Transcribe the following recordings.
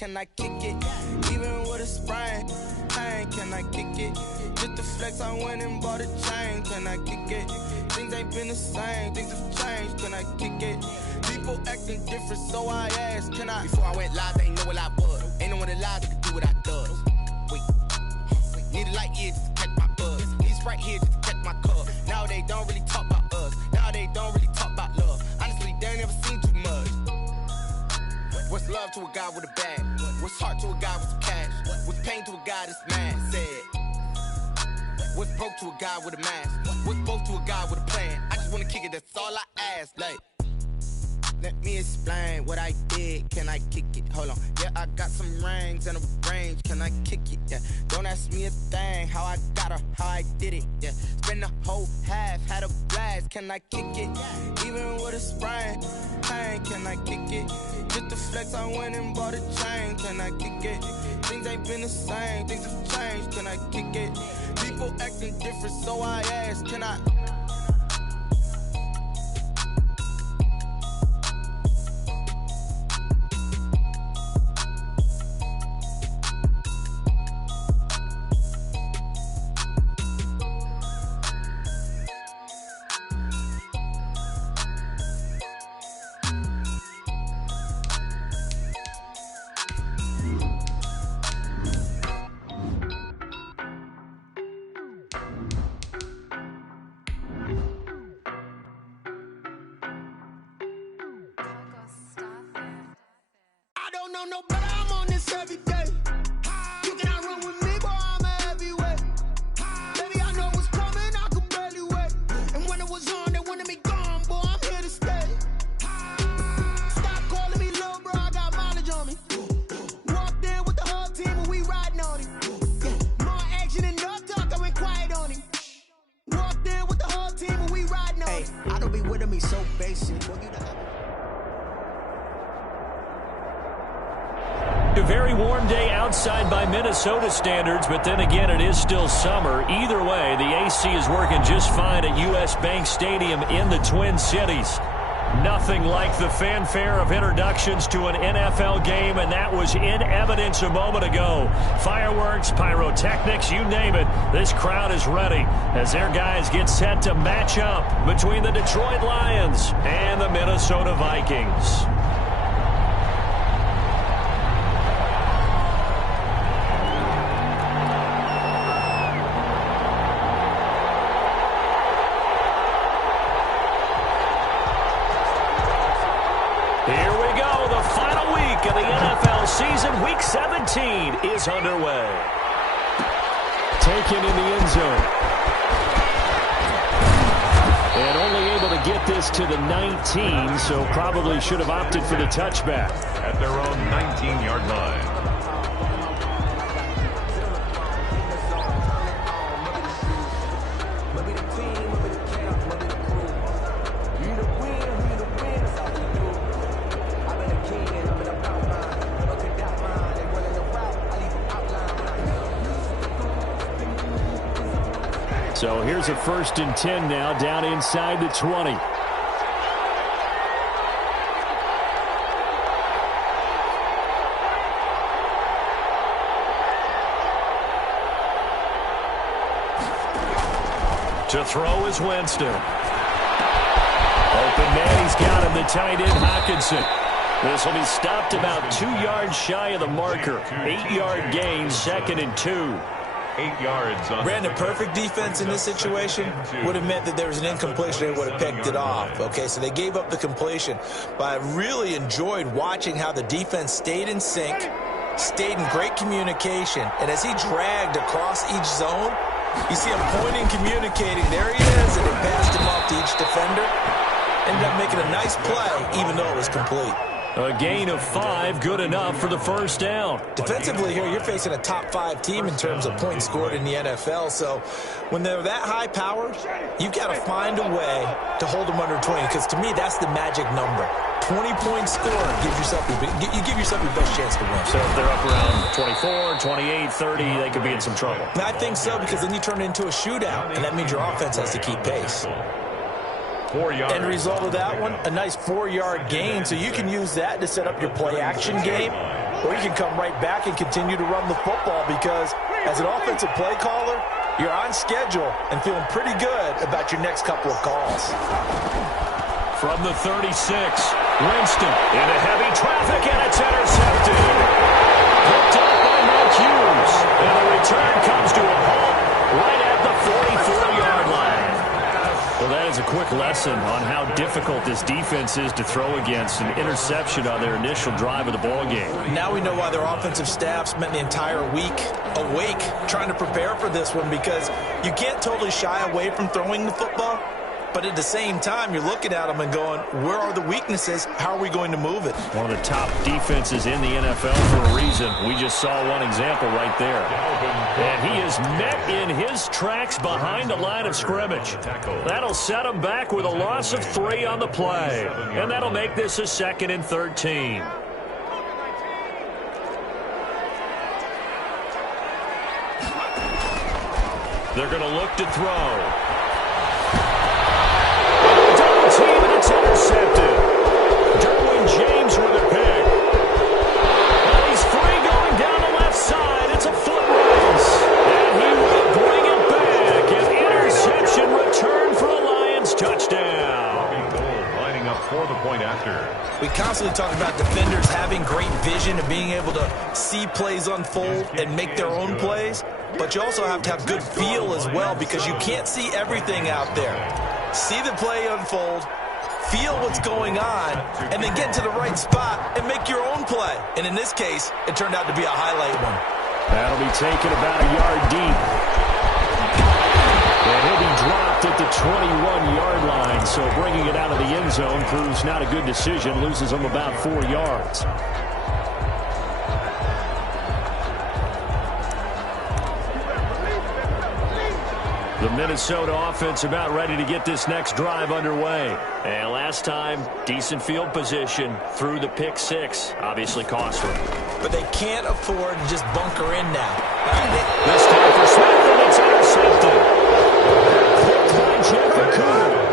can I kick it? Even with a sprain, pain, can I kick it? Just the flex, I went and bought a chain, can I kick it? Things ain't been the same, things have changed, can I kick it? People acting different, so I asked, can I? Before I went live, they ain't know what I was. Ain't no one alive that could do what I does. Wait, need a light here just to catch my buzz. Need Sprite here just to catch my cup. Now they don't really talk about us. Now they don't really talk about love. Honestly, they ain't never seen too much. What's love to a guy with a bag? What's heart to a guy with some cash? What's pain to a guy that's mad? Said. What's broke to a guy with a mask? What's broke to a guy with a plan? I just wanna kick it, that's all I ask. Like, let me explain what I did. Can I kick it? Hold on. Yeah, I got some rings and a range. Can I kick it? Yeah. Don't ask me a thing. How I got her, how I did it. Yeah. Spend the whole half, had a blast. Can I kick it? Even with a sprain, pain. Can I kick it? Just the flex, I went and bought a chain. Can I kick it? Things ain't been the same. Things have changed. Can I kick it? People acting different, so I ask. Can I? No, but I'm on this every day. You cannot run with me, boy, I'm a heavyweight. Baby, I know what's coming, I could barely wait. And when it was on, they wanted me gone, boy, I'm here to stay. Stop calling me little bro, I got mileage on me. Walked in with the whole team and we riding on him. More action and no talk, I went quiet on him. Walked in with the whole team and we riding on him. I don't be with me so basic. A very warm day outside by Minnesota standards, but then again, it is still summer. Either way, the AC is working just fine at U.S. Bank Stadium in the Twin Cities. Nothing like the fanfare of introductions to an NFL game, and that was in evidence a moment ago. Fireworks, pyrotechnics, you name it. This crowd is ready as their guys get set to match up between the Detroit Lions and the Minnesota Vikings. Here we go, the final week of the NFL season. Week 17 is underway. Taken in the end zone. And only able to get this to the 19, so probably should have opted for the touchback. At their own 19-yard line. So here's a 1st and 10 now, down inside the 20. To throw is Winston. Open man, he's got him, the tight end, Hockenson. This will be stopped about 2 yards shy of the marker. 8-yard gain, 2nd and 2. 8 yards on Brandon, perfect defense in this situation would have meant that there was an incompletion. They would have picked it off. Okay, so they gave up the completion. But I really enjoyed watching how the defense stayed in sync, stayed in great communication, and as he dragged across each zone, you see him pointing, communicating. There he is, and they passed him off to each defender. Ended up making a nice play, even though it was complete. A gain of 5, good enough for the 1st down. Defensively here, you're facing a top 5 team in terms of points scored in the NFL. So when they're that high powered, you've got to find a way to hold them under 20. Because to me, that's the magic number. 20-point score gives yourself you give yourself your best chance to win. So if they're up around 24, 28, 30, they could be in some trouble. I think so, because then you turn it into a shootout, and that means your offense has to keep pace. 4 yards. End result of that one, a nice 4-yard gain, so you can use that to set up your play-action game. or you can come right back and continue to run the football because as an offensive play caller, you're on schedule and feeling pretty good about your next couple of calls. From the 36, Winston into heavy traffic, and it's intercepted. Picked up by Mark Hughes, and the return comes to a halt right at the 44-yard line. Well, that is a quick lesson on how difficult this defense is to throw against. An interception on their initial drive of the ballgame. Now we know why their offensive staff spent the entire week awake trying to prepare for this one, because you can't totally shy away from throwing the football. But at the same time, you're looking at them and going, where are the weaknesses? How are we going to move it? One of the top defenses in the NFL for a reason. We just saw one example right there. And he is met in his tracks behind the line of scrimmage. That'll set him back with a loss of 3 on the play. And that'll make this a 2nd and 13. They're going to look to throw. Team, and it's intercepted. Derwin James with a pick. And he's free going down the left side. It's a foot race. And he will bring it back. An interception return for a Lions touchdown. Lining up for the point after. We constantly talk about defenders having great vision and being able to see plays unfold and make their own plays. But you also have to have good feel as well, because you can't see everything out there. See the play unfold, feel what's going on, and then get to the right spot and make your own play. And in this case, it turned out to be a highlight one. That'll be taken about a yard deep. And he'll be dropped at the 21-yard line, so bringing it out of the end zone proves not a good decision, loses him about 4 yards. The Minnesota offense about ready to get this next drive underway. And last time, decent field position through the pick 6. Obviously cost them. But they can't afford to just bunker in now. This time for Smith, and it's intercepted.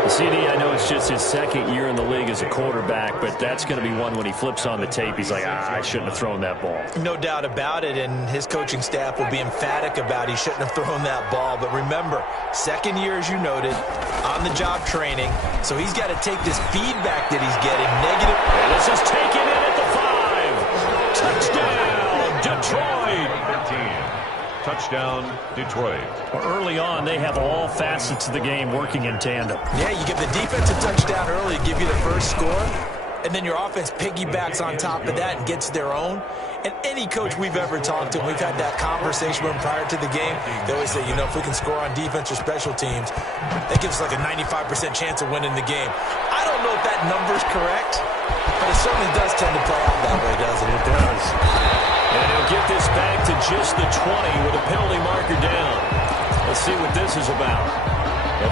CD, I know it's just his 2nd year in the league as a quarterback, but that's going to be one when he flips on the tape. He's like, I shouldn't have thrown that ball. No doubt about it, and his coaching staff will be emphatic about he shouldn't have thrown that ball. But remember, 2nd year, as you noted, on-the-job training, so he's got to take this feedback that he's getting negative. And this is taken in at the 5. Touchdown, Detroit. 13. Touchdown, Detroit. Well, early on, they have all facets of the game working in tandem. Yeah, you give the defense a touchdown early, give you the first score, and then your offense piggybacks on top of that and gets their own. And any coach we've ever talked to, and we've had that conversation with them prior to the game, they always say, if we can score on defense or special teams, that gives us like a 95% chance of winning the game. I don't know if that number's correct, but it certainly does tend to play out that way, doesn't it? It does. And he'll get this back to just the 20 with a penalty marker down. Let's see what this is about.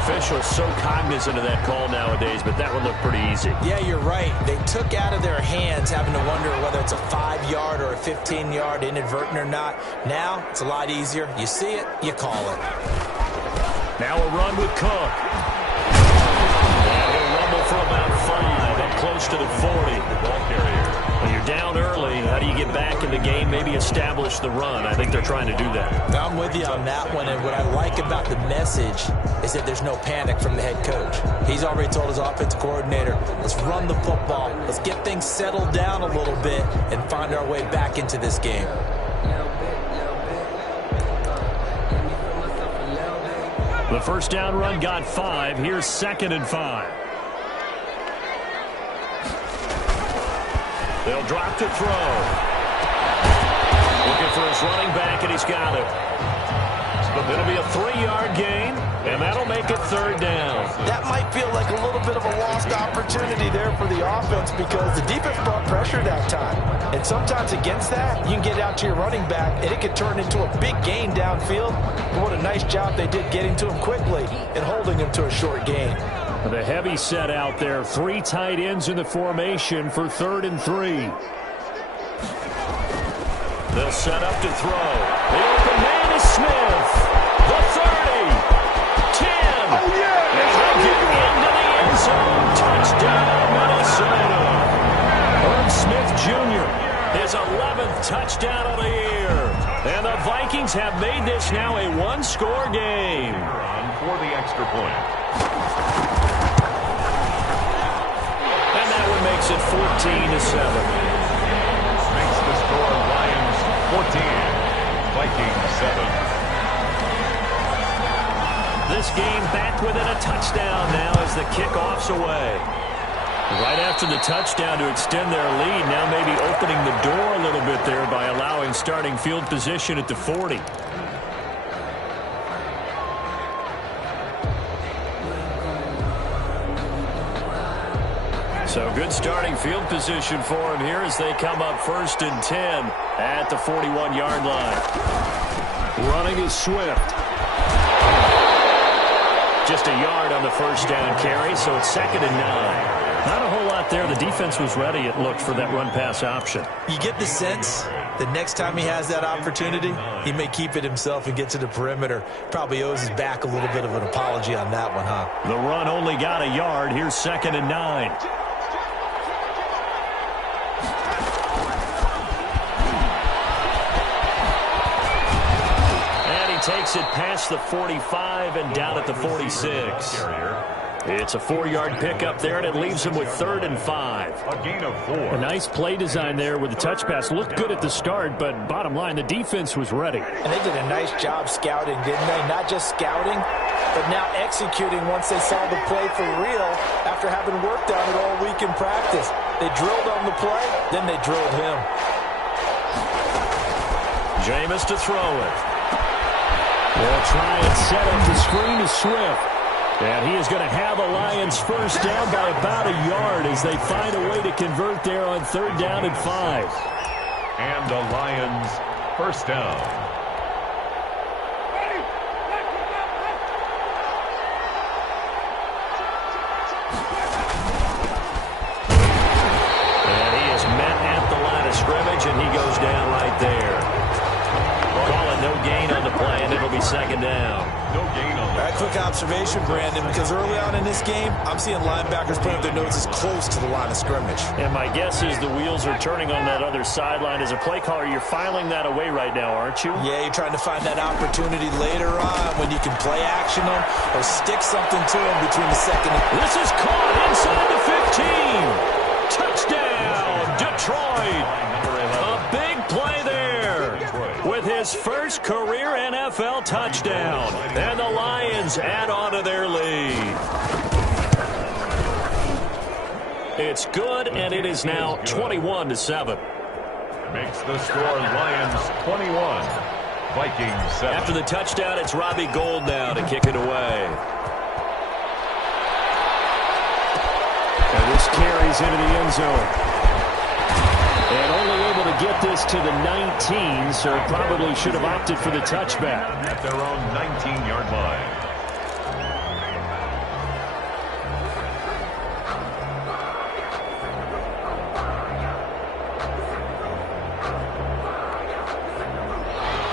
Officials so cognizant of that call nowadays, but that would look pretty easy. Yeah, you're right. They took out of their hands having to wonder whether it's a 5-yard or a 15-yard inadvertent or not. Now, it's a lot easier. You see it, you call it. Now a run with Cook. And he'll rumble for about 5, up close to the 40. Ball carrier. When you're down early, how do you get back in the game, maybe establish the run? I think they're trying to do that. I'm with you on that one, and what I like about the message is that there's no panic from the head coach. He's already told his offensive coordinator, let's run the football, let's get things settled down a little bit and find our way back into this game. The first down run got 5. Here's 2nd and 5. They'll drop to throw. Looking for his running back, and he's got it. But it'll be a 3-yard gain, and that'll make it 3rd down. That might feel like a little bit of a lost opportunity there for the offense because the defense brought pressure that time. And sometimes against that, you can get out to your running back, and it could turn into a big gain downfield. But what a nice job they did getting to him quickly and holding him to a short gain. The heavy set out there. 3 tight ends in the formation for 3rd and 3. They'll set up to throw. The open man is Smith. The 30. 10. Oh, yeah. And he'll get into the end zone. Touchdown, Minnesota. Herb Smith Jr. His 11th 7th touchdown of the year. And the Vikings have made this now a one-score game. For the extra point. And that one makes it 14-7. Makes the score Lions 14, Vikings 7. This game back within a touchdown now as the kickoff's away. Right after the touchdown to extend their lead, now maybe opening the door a little bit there by allowing starting field position at the 40. So good starting field position for him here as they come up 1st and 10 at the 41-yard line. Running is Swift. Just a yard on the first down carry, so it's 2nd and 9. Not a whole lot there. The defense was ready, it looked, for that run-pass option. You get the sense that next time he has that opportunity, he may keep it himself and get to the perimeter. Probably owes his back a little bit of an apology on that one, huh? The run only got a yard. Here's 2nd and 9. Takes it past the 45 and down at the 46. It's a 4-yard pickup there, and it leaves him with 3rd and 5. A gain of 4. A nice play design there with the touch pass. Looked good at the start, but bottom line, the defense was ready. And they did a nice job scouting, didn't they? Not just scouting, but now executing once they saw the play for real after having worked on it all week in practice. They drilled on the play, then they drilled him. Jameis to throw it. They'll try and set up the screen to Swift. And he is going to have a Lions first down by about a yard as they find a way to convert there on 3rd down and 5. And a Lions first down. And he is met at the line of scrimmage, and he goes down right there. Call it no gain on the play, and it'll be 2nd down. No gain on All right, quick observation, Brandon, because early on in this game, I'm seeing linebackers putting up their noses close to the line of scrimmage. And my guess is the wheels are turning on that other sideline. As a play caller, you're filing that away right now, aren't you? Yeah, you're trying to find that opportunity later on when you can play action them or stick something to them between the 2nd and... This is caught inside the 15. Touchdown, Detroit. A big play there with his first career NFL touchdown. And the Lions add on to their lead. It's good, and it is now 21-7. Makes the score Lions 21, Vikings 7. After the touchdown, it's Robbie Gould now to kick it away. And this carries into the end zone. And only able to get this to the 19, so probably should have opted for the touchback. At their own 19-yard line.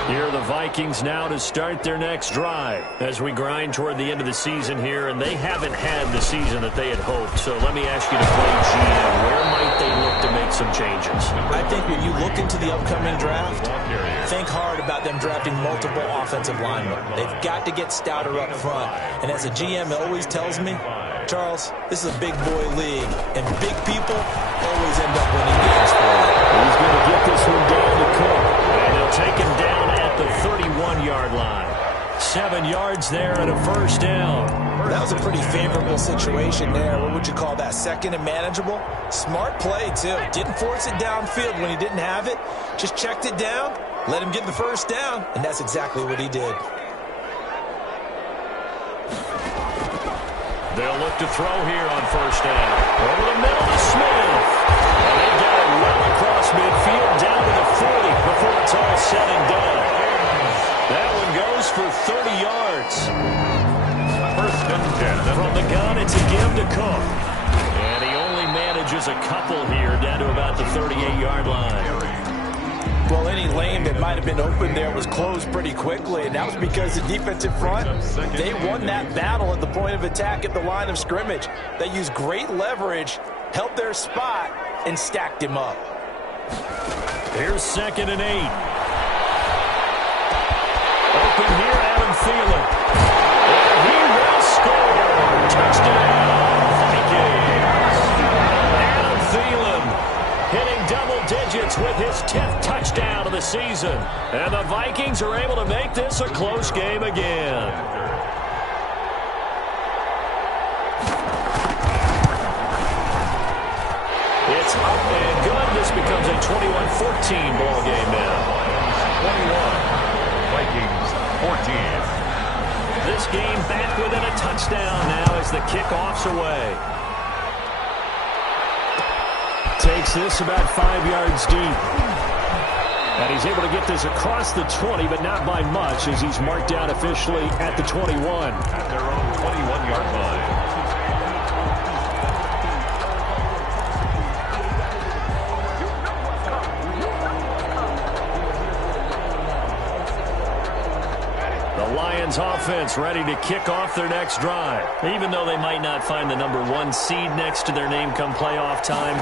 Here are the Vikings now to start their next drive as we grind toward the end of the season here, and they haven't had the season that they had hoped. So let me ask you to play GM. Where might they look to make some changes? I think when you look into the upcoming draft, think hard about them drafting multiple offensive linemen. They've got to get stouter up front. And as a GM always tells me, Charles, this is a big boy league, and big people always end up winning games for you. He's going to get this one down to Cook, and they'll take him down at the 31-yard line. 7 yards there and a first down. That was a pretty favorable situation there. What would you call that? 2nd and manageable? Smart play, too. Didn't force it downfield when he didn't have it. Just checked it down, let him get the first down, and that's exactly what he did. They'll look to throw here on first down. Over the middle to Smith. And they got it well across midfield down to the 40 before it's all said and done. That one goes for 30 yards. First and 10. From the gun, it's a give to Cook. And he only manages a couple here down to about the 38-yard line. Well, any lane that might have been open there was closed pretty quickly, and that was because the defensive front, they won that battle at the point of attack at the line of scrimmage. They used great leverage, held their spot, and stacked him up. Here's 2nd and 8. Open here, Adam Thielen. And he will score. Touchdown, Vikings. Adam Thielen hitting double digits with his 10th touchdown of the season. And the Vikings are able to make this a close game again. It's up and good. This becomes a 21-14 ball game now. 21. Vikings 14. This game back within a touchdown now as the kickoff's away. Takes this about 5 yards deep. And he's able to get this across the 20, but not by much as he's marked down officially at the 21. At their own 21-yard line. Lions offense ready to kick off their next drive. Even though they might not find the number 1 seed next to their name come playoff time,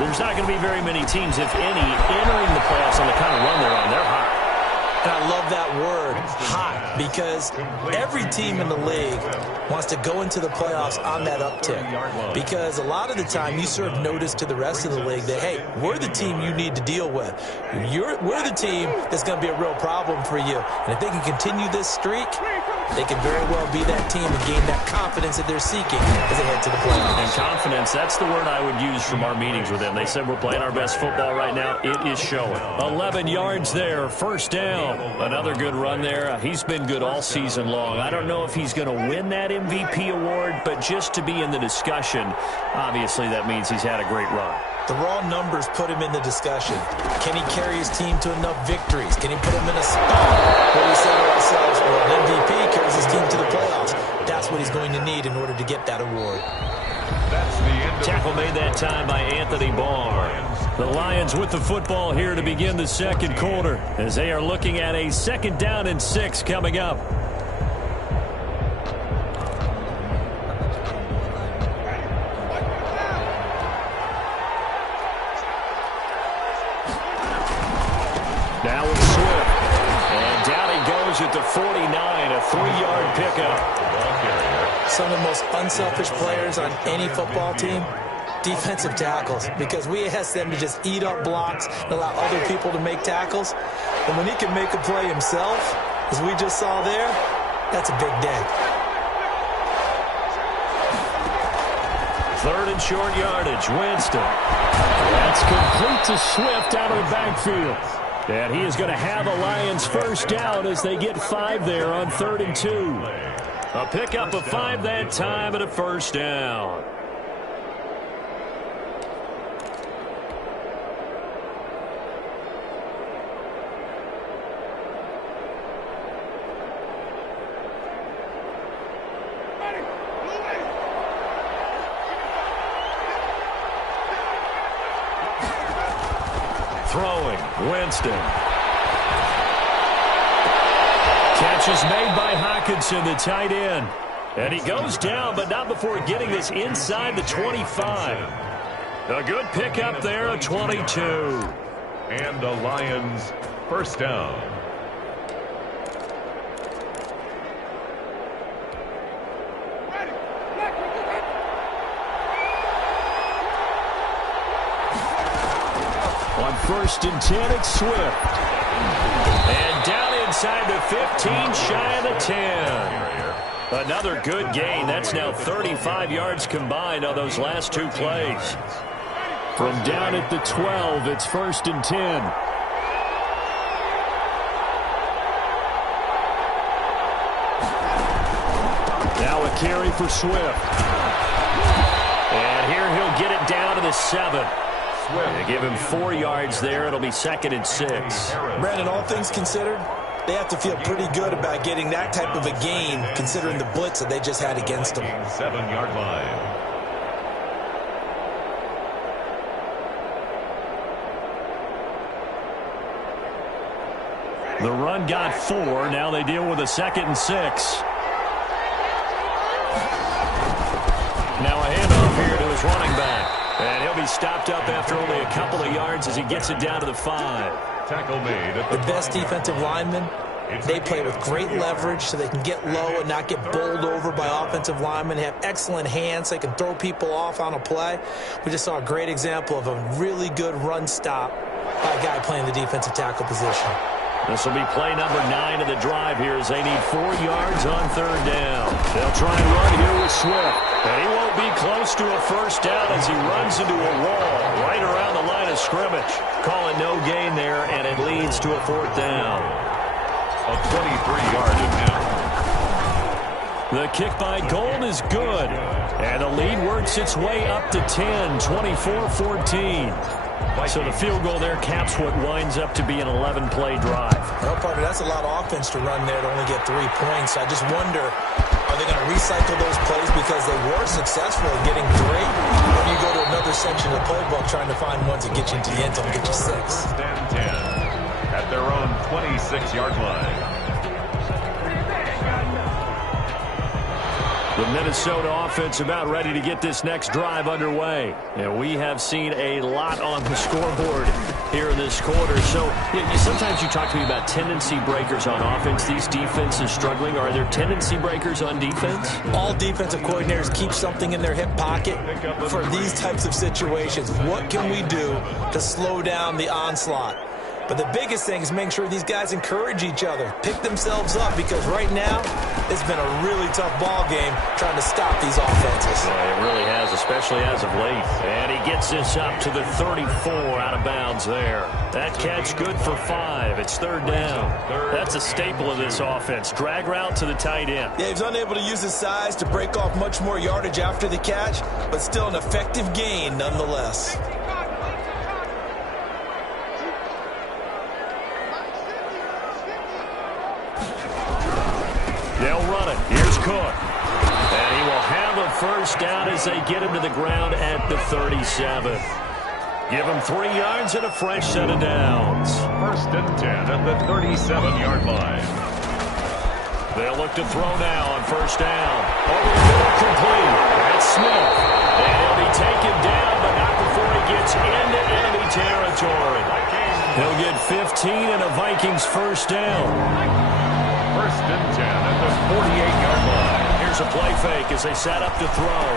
there's not going to be very many teams, if any, entering the playoffs on the kind of run they're on. They're hot. And I love that word, hot, because every team in the league wants to go into the playoffs on that uptick. Because a lot of the time you serve notice to the rest of the league that, hey, we're the team you need to deal with. We're the team that's going to be a real problem for you. And if they can continue this streak, they can very well be that team and gain that confidence that they're seeking as they head to the playoffs. And confidence, that's the word I would use from our meetings with them. They said we're playing our best football right now. It is showing. 11 yards there, first down. Another good run there. He's been good all season long. I don't know if he's going to win that MVP award, but just to be in the discussion, obviously that means he's had a great run. The raw numbers put him in the discussion. Can he carry his team to enough victories? Can he put him in a spot where we say to ourselves, well, an MVP carries his team to the playoffs? That's what he's going to need in order to get that award. That's the end. Tackle made that time by Anthony Barr. The Lions with the football here to begin the second quarter as they are looking at a 2nd down and 6 coming up. Now it's Swift. And down he goes at the 49, a 3-yard pickup. Some of the most unselfish players on any football team, defensive tackles, because we ask them to just eat up blocks and allow other people to make tackles. And when he can make a play himself, as we just saw there, that's a big day. 3rd and short yardage, Winston. That's complete to Swift out of the backfield. And he is going to have a Lions first down as they get 5 there on 3rd and 2. A pickup of 5 that time and a first down. Throwing, Winston. Catch is made by Hockenson, the tight end. And he goes down, but not before getting this inside the 25. A good pickup there, a 22. And the Lions first down. On 1st and 10, it's Swift. And down inside the 15, shy of the 10. Another good gain. That's now 35 yards combined on those last 2 plays. From down at the 12, it's 1st and 10. Now a carry for Swift. And here he'll get it down to the 7. They give him 4 yards there. It'll be 2nd and 6. Brandon, all things considered, they have to feel pretty good about getting that type of a gain, considering the blitz that they just had against them. 7-yard line. The run got 4. Now they deal with a 2nd and 6. Now a handoff here to his running back. And he'll be stopped up after only a couple of yards as he gets it down to the 5. Tackle made at The best defensive linemen, they play with great leverage so they can get low and not get bowled over by offensive linemen. They have excellent hands. They can throw people off on a play. We just saw a great example of a really good run stop by a guy playing the defensive tackle position. This will be play number 9 of the drive here as they need 4 yards on 3rd down. They'll try and run here with Swift. And he won't be close to a 1st down as he runs into a wall right around the line of scrimmage. Call it no gain there, and it leads to a 4th down. a 23-yard attempt. The kick by Gold is good. And the lead works its way up to 10, 24-14. So the field goal there caps what winds up to be an 11-play drive. Well, partner, that's a lot of offense to run there to only get 3 points. I just wonder, are they going to recycle those plays because they were successful in getting 3? Or do you go to another section of the playbook trying to find ones that get you into the end zone and get you 6? And 10 at their own 26-yard line. The Minnesota offense about ready to get this next drive underway. And we have seen a lot on the scoreboard here in this quarter. So sometimes you talk to me about tendency breakers on offense. These defenses struggling. Are there tendency breakers on defense? All defensive coordinators keep something in their hip pocket for these types of situations. What can we do to slow down the onslaught? But the biggest thing is making sure these guys encourage each other, pick themselves up, because right now it's been a really tough ball game trying to stop these offenses. Yeah, it really has, especially as of late. And he gets this up to the 34 out of bounds there. That catch good for 5. It's 3rd down. That's a staple of this offense. Drag route to the tight end. Yeah, he's unable to use his size to break off much more yardage after the catch, but still an effective gain nonetheless. They'll run it. Here's Cook. And he will have a 1st down as they get him to the ground at the 37. Give him 3 yards and a fresh set of downs. 1st and 10 at the 37-yard line. They'll look to throw now on 1st down. Over the middle, complete. That's Smith. And he'll be taken down, but not before he gets into enemy territory. He'll get 15 and a Vikings 1st down. 1st and 10 at the 48-yard line. Here's a play fake as they set up to throw.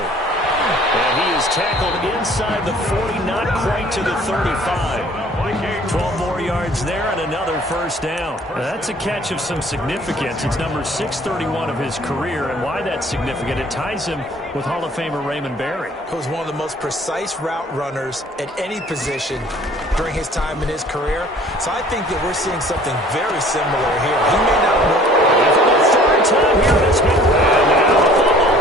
And he is tackled inside the 40, not quite to the 35. 12 more yards there and another 1st down. Now, that's a catch of some significance. It's number 631 of his career, and why that's significant, it ties him with Hall of Famer Raymond Berry. He was one of the most precise route runners at any position during his time in his career. So I think that we're seeing something very similar here. He may not look... For the 3rd time here, it's been bad.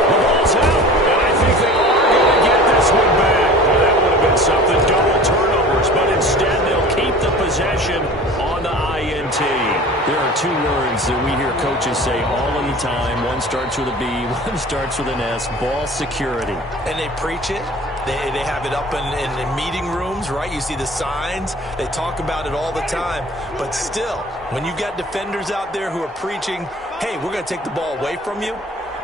The ball's out, and I think they are going to get this one back. Well, that would have been something. Double turnovers, but instead they'll keep the possession on the INT. There are 2 words that we hear coaches say all of the time. One starts with a B, one starts with an S. Ball security. And they preach it. They have it up in meeting rooms, right? You see the signs. They talk about it all the time. But still, when you've got defenders out there who are preaching, hey, we're going to take the ball away from you,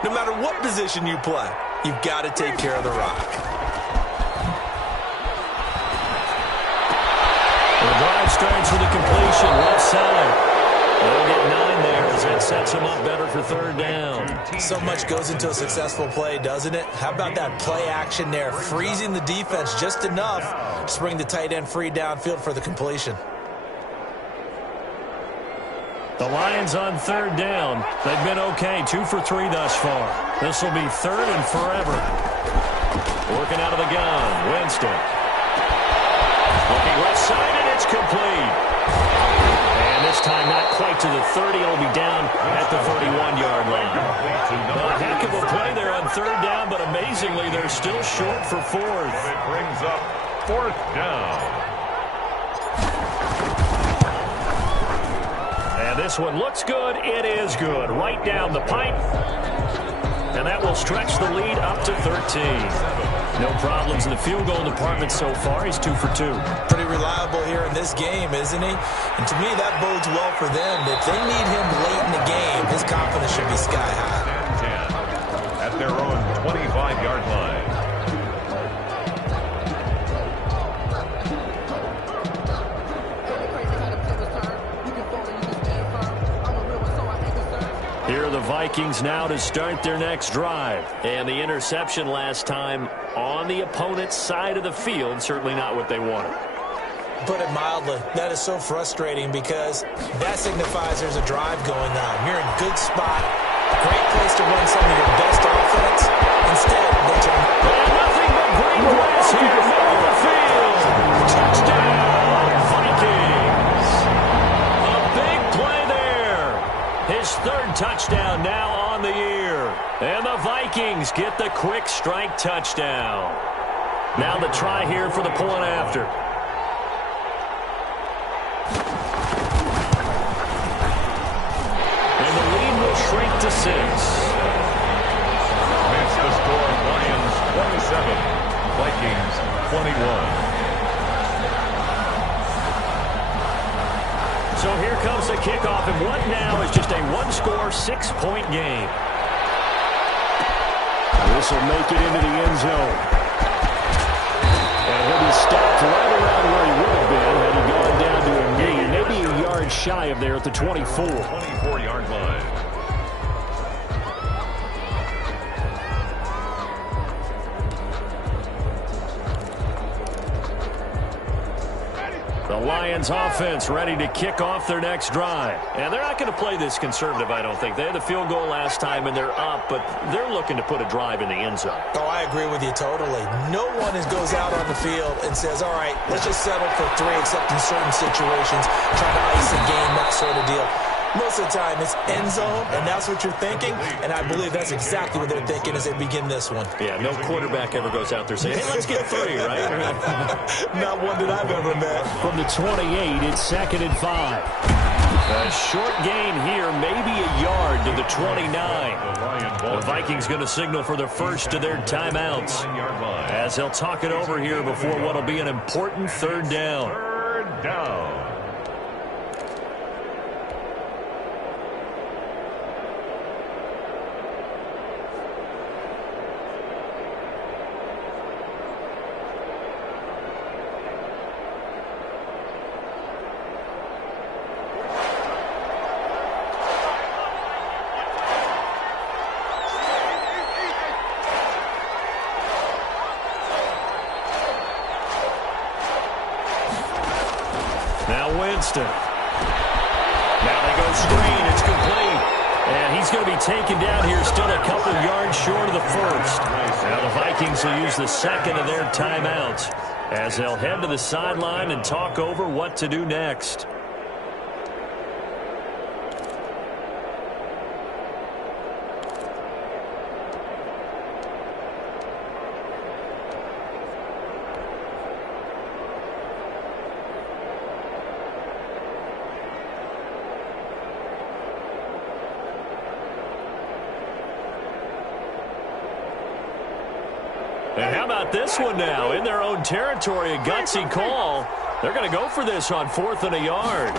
no matter what position you play, you've got to take care of the rock. The drive starts with a completion left side. They'll get 9 there as that sets him up better for 3rd down. So much goes into a successful play, doesn't it? How about that play action there, freezing the defense just enough to bring the tight end free downfield for the completion. The Lions on 3rd down. They've been okay, 2 for 3 thus far. This will be 3rd and forever. Working out of the gun, Winston. Looking left side, and it's complete. And this time not quite to the 30. It'll be down at the 31-yard line. Well, a heck of a play there on 3rd down, but amazingly, they're still short for 4th. It brings up 4th down. And this one looks good. It is good. Right down the pipe. And that will stretch the lead up to 13. No problems in the field goal department so far. He's 2 for 2. Pretty reliable here in this game, isn't he? And to me, that bodes well for them. If they need him late in the game, his confidence should be sky high. 10 at their own 25-yard line. Vikings now to start their next drive. And the interception last time on the opponent's side of the field, certainly not what they wanted. Put it mildly, that is so frustrating because that signifies there's a drive going on. You're in a good spot, great place to run some of your best offense. Instead, they turn. And nothing but green grass here, middle of the field. Touchdown, Vikings. A big play there. His third touchdown now on the year. And the Vikings get the quick strike touchdown. Now the try here for the point after. Shrink to 6. That's the score. Lions 27, Vikings 21. So here comes the kickoff, and what now is just a one-score, 6-point game. This will make it into the end zone. And he'll be stopped right around where he would have been had he gone down to a knee. Maybe a yard shy of there at the 24. 24-yard line. The Lions offense ready to kick off their next drive. And they're not going to play this conservative, I don't think. They had the field goal last time, and they're up, but they're looking to put a drive in the end zone. Oh, I agree with you totally. No one goes out on the field and says, all right, let's just settle for 3, except in certain situations, trying to ice a game, that sort of deal. Most of the time, it's end zone, and that's what you're thinking, and I believe that's exactly what they're thinking as they begin this one. Yeah, no quarterback ever goes out there saying, hey, let's get 3, right? Not one that I've ever met. From the 28, it's 2nd and 5. A short gain here, maybe a yard to the 29. The Vikings going to signal for the first of their timeouts as they'll talk it over here before what will be an important 3rd down. 3rd down. Winston. Now they go screen. It's complete. And he's going to be taken down here still a couple yards short of the first. Now the Vikings will use the second of their timeouts as they'll head to the sideline and talk over what to do next. And how about this one now? In their own territory, a gutsy call. They're going to go for this on 4th and a yard.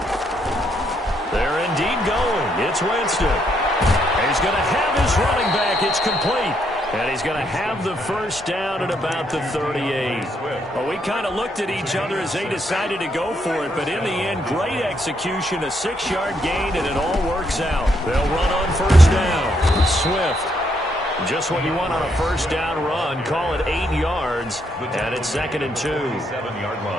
They're indeed going. It's Winston. And he's going to have his running back. It's complete. And he's going to have the first down at about the 38. Well, we kind of looked at each other as they decided to go for it. But in the end, great execution, a 6-yard gain, and it all works out. They'll run on first down. Swift. Just what you want on a first down run. Call it 8 yards, and it's 2nd and 2.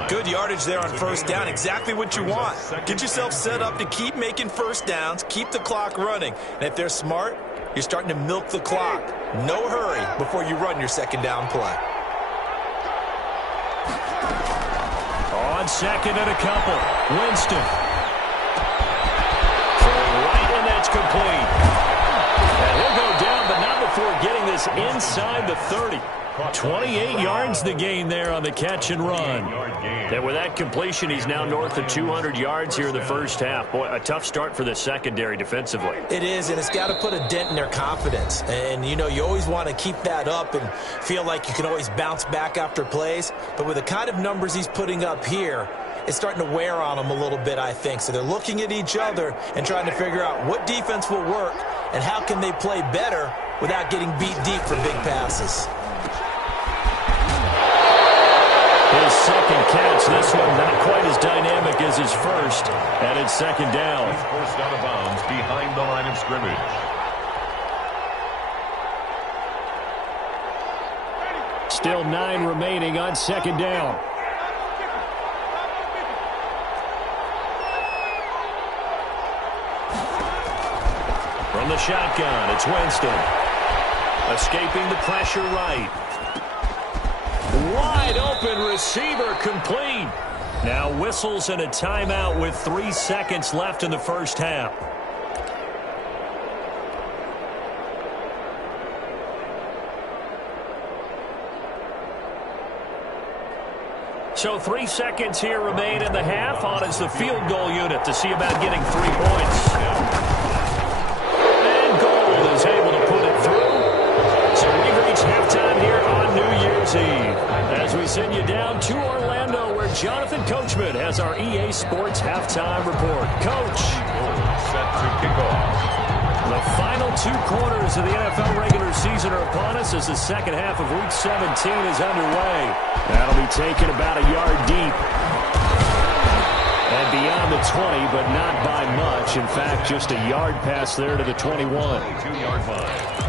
Good yardage there on first down. Exactly what you want. Get yourself set up to keep making first downs, keep the clock running. And if they're smart, you're starting to milk the clock. No hurry before you run your second down play. On second and a couple, Winston. Throwing right, and that's complete. And he'll go down, but not before getting this inside the 30. 28 yards the gain there on the catch and run. And with that completion, he's now north of 200 yards here in the first half. Boy, a tough start for the secondary defensively. It is, and it's got to put a dent in their confidence. And, you know, you always want to keep that up and feel like you can always bounce back after plays. But with the kind of numbers he's putting up here, it's starting to wear on them a little bit, I think. So they're looking at each other and trying to figure out what defense will work and how can they play better without getting beat deep for big passes. His second catch, this one not quite as dynamic as his first, and it's second down. He's forced out of bounds behind the line of scrimmage. Still 9 remaining on second down. From the shotgun, it's Winston. Escaping the pressure right. Wide open receiver complete. Now whistles and a timeout with 3 seconds left in the first half. So 3 seconds here remain in the half. On is the field goal unit to see about getting 3 points. And Gold is able to put it through. So we've reached halftime here on New Year's Eve. As we send you down to Orlando, where Jonathan Coachman has our EA Sports halftime report. Coach. Set to kick off. The final 2 quarters of the NFL regular season are upon us as the second half of Week 17 is underway. That'll be taken about a yard deep. And beyond the 20, but not by much. In fact, just a yard pass there to the 21. 2-yard line.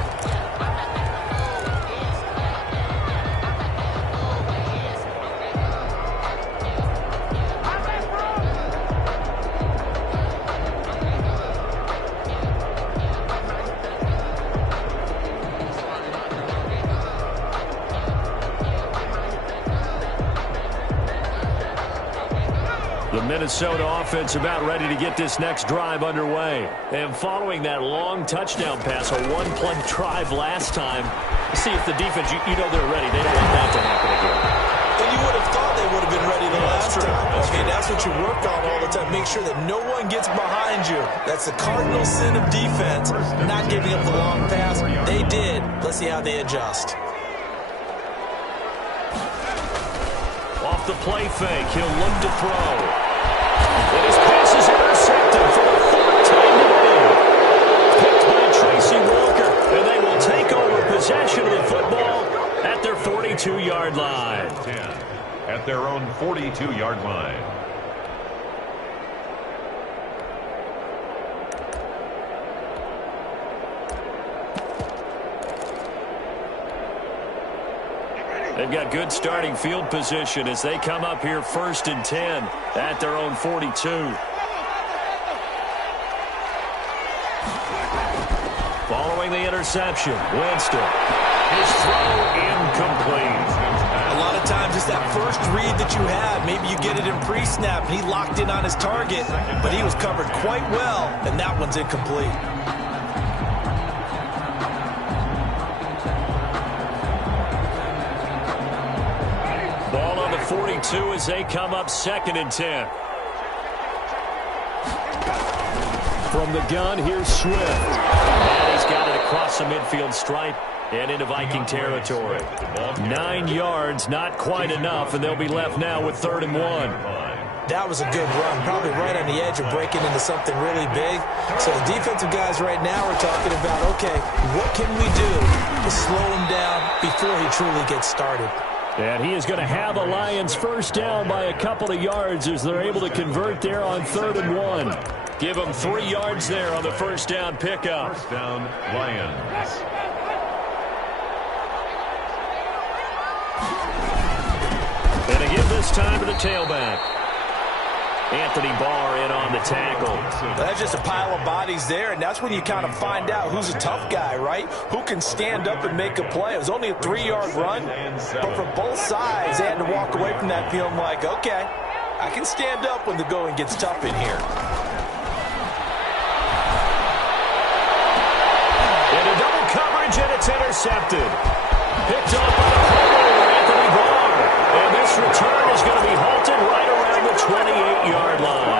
Minnesota offense about ready to get this next drive underway. And following that long touchdown pass, a one-play drive last time, see if the defense, you know they're ready. They don't want that to happen again. And you would have thought they would have been ready the last time. That's what you work on all the time. Make sure that no one gets behind you. That's the cardinal sin of defense, not giving up the long pass. They did. Let's see how they adjust. Off the play fake, he'll look to throw. And his pass is intercepted for the 4th time today. Picked by Tracy Walker, and they will take over possession of the football at their 42-yard line. 10 at their own 42-yard line. They've got good starting field position as they come up here 1st and 10 at their own 42. Following the interception, Winston. His throw incomplete. A lot of times it's that first read that you have. Maybe you get it in pre-snap, and he locked in on his target, but he was covered quite well, and that one's incomplete. Ball on the 42 as they come up 2nd and 10. From the gun, here's Swift. And he's got it across the midfield stripe and into Viking territory. 9 yards, not quite enough, and they'll be left now with 3rd and 1. That was a good run, probably right on the edge of breaking into something really big. So the defensive guys right now are talking about, okay, what can we do to slow him down before he truly gets started? And he is going to have the Lions first down by a couple of yards as they're able to convert there on 3rd and 1. Give them 3 yards there on the first down pickup. First down, Lions. And to give this time to the tailback. Anthony Barr in on the tackle. That's just a pile of bodies there, and that's when you kind of find out who's a tough guy, right? Who can stand up and make a play. It was only a 3-yard run, but from both sides, they had to walk away from that feeling like, okay, I can stand up when the going gets tough in here. Into double coverage, and it's intercepted. Picked up by the corner, Anthony Barr. And this return is going to be halted right around the 28-yard line.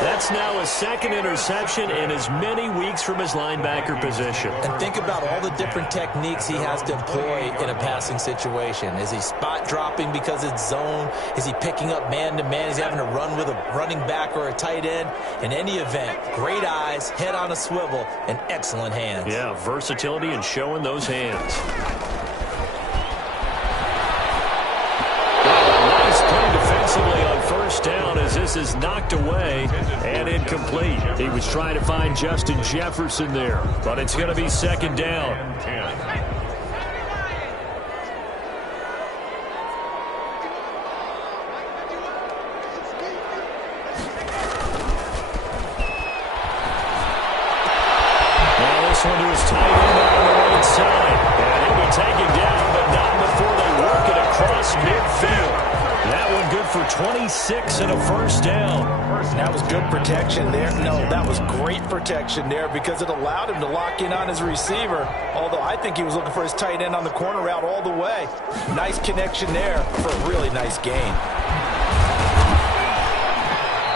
That's now a 2nd interception in as many weeks from his linebacker position. And think about all the different techniques he has to employ in a passing situation. Is he spot dropping because it's zone? Is he picking up man-to-man? Is he having to run with a running back or a tight end? In any event, great eyes, head on a swivel, and excellent hands. Yeah, versatility and showing those hands. Defensively on first down as this is knocked away and incomplete. He was trying to find Justin Jefferson there, but it's going to be 2nd down. for 26 and a first down. That was good protection there. No, that was great protection there because it allowed him to lock in on his receiver, although I think he was looking for his tight end on the corner route all the way. Nice connection there for a really nice gain.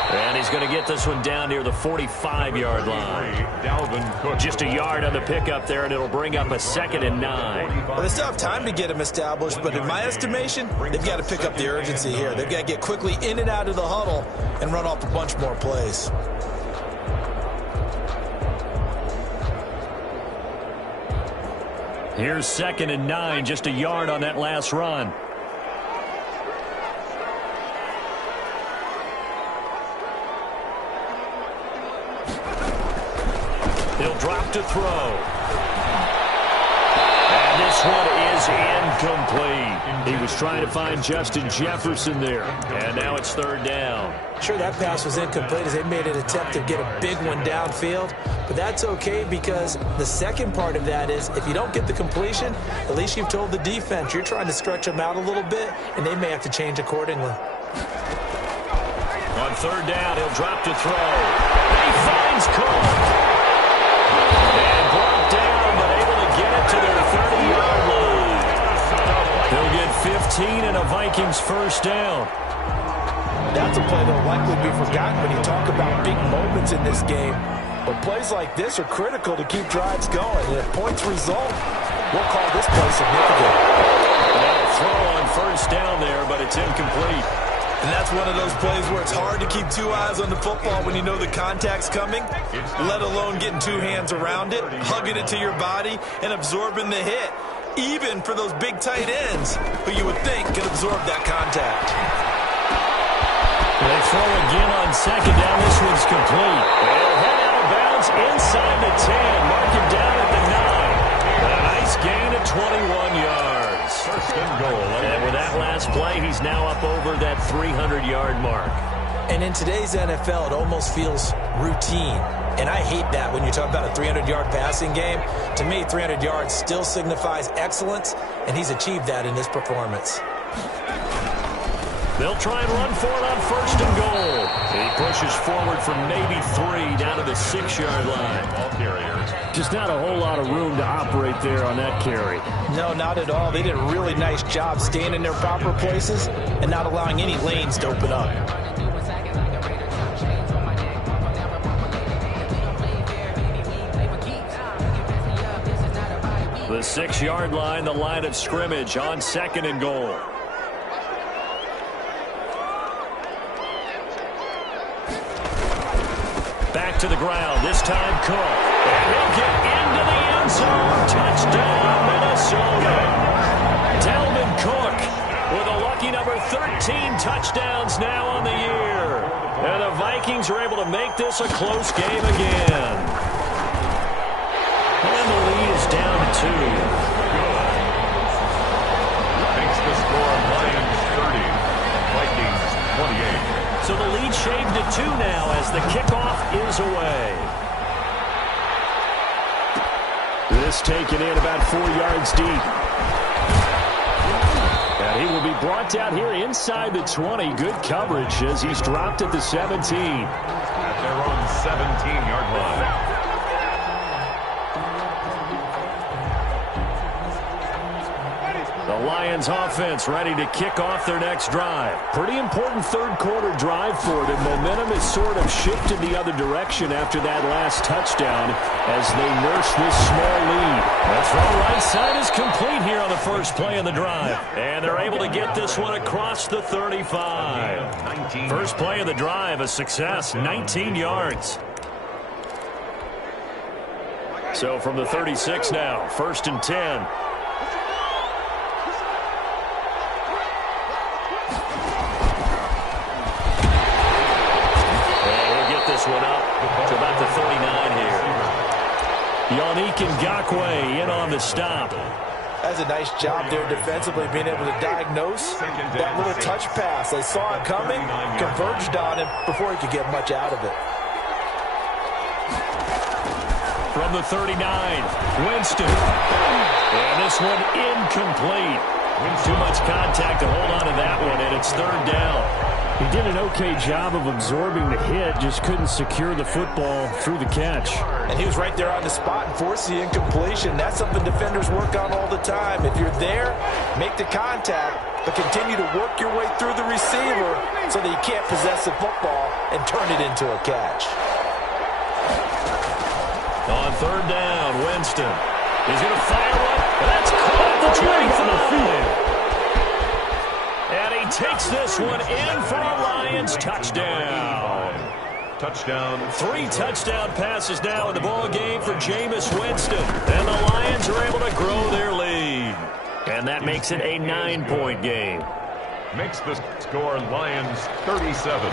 And he's going to get this one down near the 45-yard line. Just a yard on the pickup there, and it'll bring up a 2nd and 9. Well, they still have time to get him established, but in my estimation, they've got to pick up the urgency here. They've got to get quickly in and out of the huddle and run off a bunch more plays. Here's 2nd and 9, just a yard on that last run. He'll drop to throw. And this one is incomplete. He was trying to find Justin Jefferson there. And now it's 3rd down. Sure, that pass was incomplete as they made an attempt to get a big one downfield. But that's okay because the second part of that is if you don't get the completion, at least you've told the defense you're trying to stretch them out a little bit, and they may have to change accordingly. On 3rd down, he'll drop to throw. And he finds Cook. And brought down, but able to get it to their 30-yard line. He'll get 15 and a Vikings first down. That's a play that'll likely be forgotten when you talk about big moments in this game. But plays like this are critical to keep drives going. And if points result, we'll call this play significant. And a throw on 1st down there, but it's incomplete. And that's one of those plays where it's hard to keep 2 eyes on the football when you know the contact's coming, let alone getting 2 hands around it, hugging it to your body, and absorbing the hit, even for those big tight ends who you would think can absorb that contact. They throw again on 2nd down. This one's complete. They'll head out of bounds inside the 10. Mark it down at the 9. A nice gain of 21 yards. First and goal. And with that last play, he's now up over that 300-yard mark. And in today's NFL, it almost feels routine. And I hate that when you talk about a 300-yard passing game. To me, 300 yards still signifies excellence, and he's achieved that in this performance. They'll try and run for it on 1st and goal. He pushes forward from maybe 3 down to the 6-yard line. Ball carriers. Just not a whole lot of room to operate there on that carry. No, not at all. They did a really nice job staying in their proper places and not allowing any lanes to open up. The 6-yard line, the line of scrimmage on 2nd and goal. Back to the ground, this time Cook. And he'll get into the end zone. Touchdown, Minnesota. Dalvin Cook with a lucky number 13 touchdowns now on the year. And the Vikings are able to make this a close game again. And the lead is down to 2. Makes the score Lions 30, Vikings 28. So the lead shaved to 2 now as the kickoff is away. This taken in about 4 yards deep. And he will be brought down here inside the 20. Good coverage as he's dropped at the 17. At their own 17-yard line. The Lions offense ready to kick off their next drive. Pretty important 3rd quarter drive for them. Momentum has sort of shifted the other direction after that last touchdown as they nurse this small lead. The throw right side is complete here on the first play of the drive. And they're able to get this one across the 35. First play of the drive, a success, 19 yards. So from the 36 now, 1st and 10. One up to about the 39 here. Yannick Ngakoue in on the stop. That's a nice job there defensively, being able to diagnose that little touch pass. They saw it coming, converged on him before he could get much out of it. From the 39, Winston. And this one incomplete. Too much contact to hold on to that one, and it's third down. He did an okay job of absorbing the hit, just couldn't secure the football through the catch. And he was right there on the spot and forced the incompletion. That's something defenders work on all the time. If you're there, make the contact, but continue to work your way through the receiver so that you can't possess the football and turn it into a catch. On third down, Winston. He's going to fire one, and that's caught at the 25. And he takes this one in for a Lions touchdown. Touchdown. 3 touchdown passes now in the ball game for Jameis Winston. And the Lions are able to grow their lead. And that makes it a 9-point game. Makes the score Lions 37.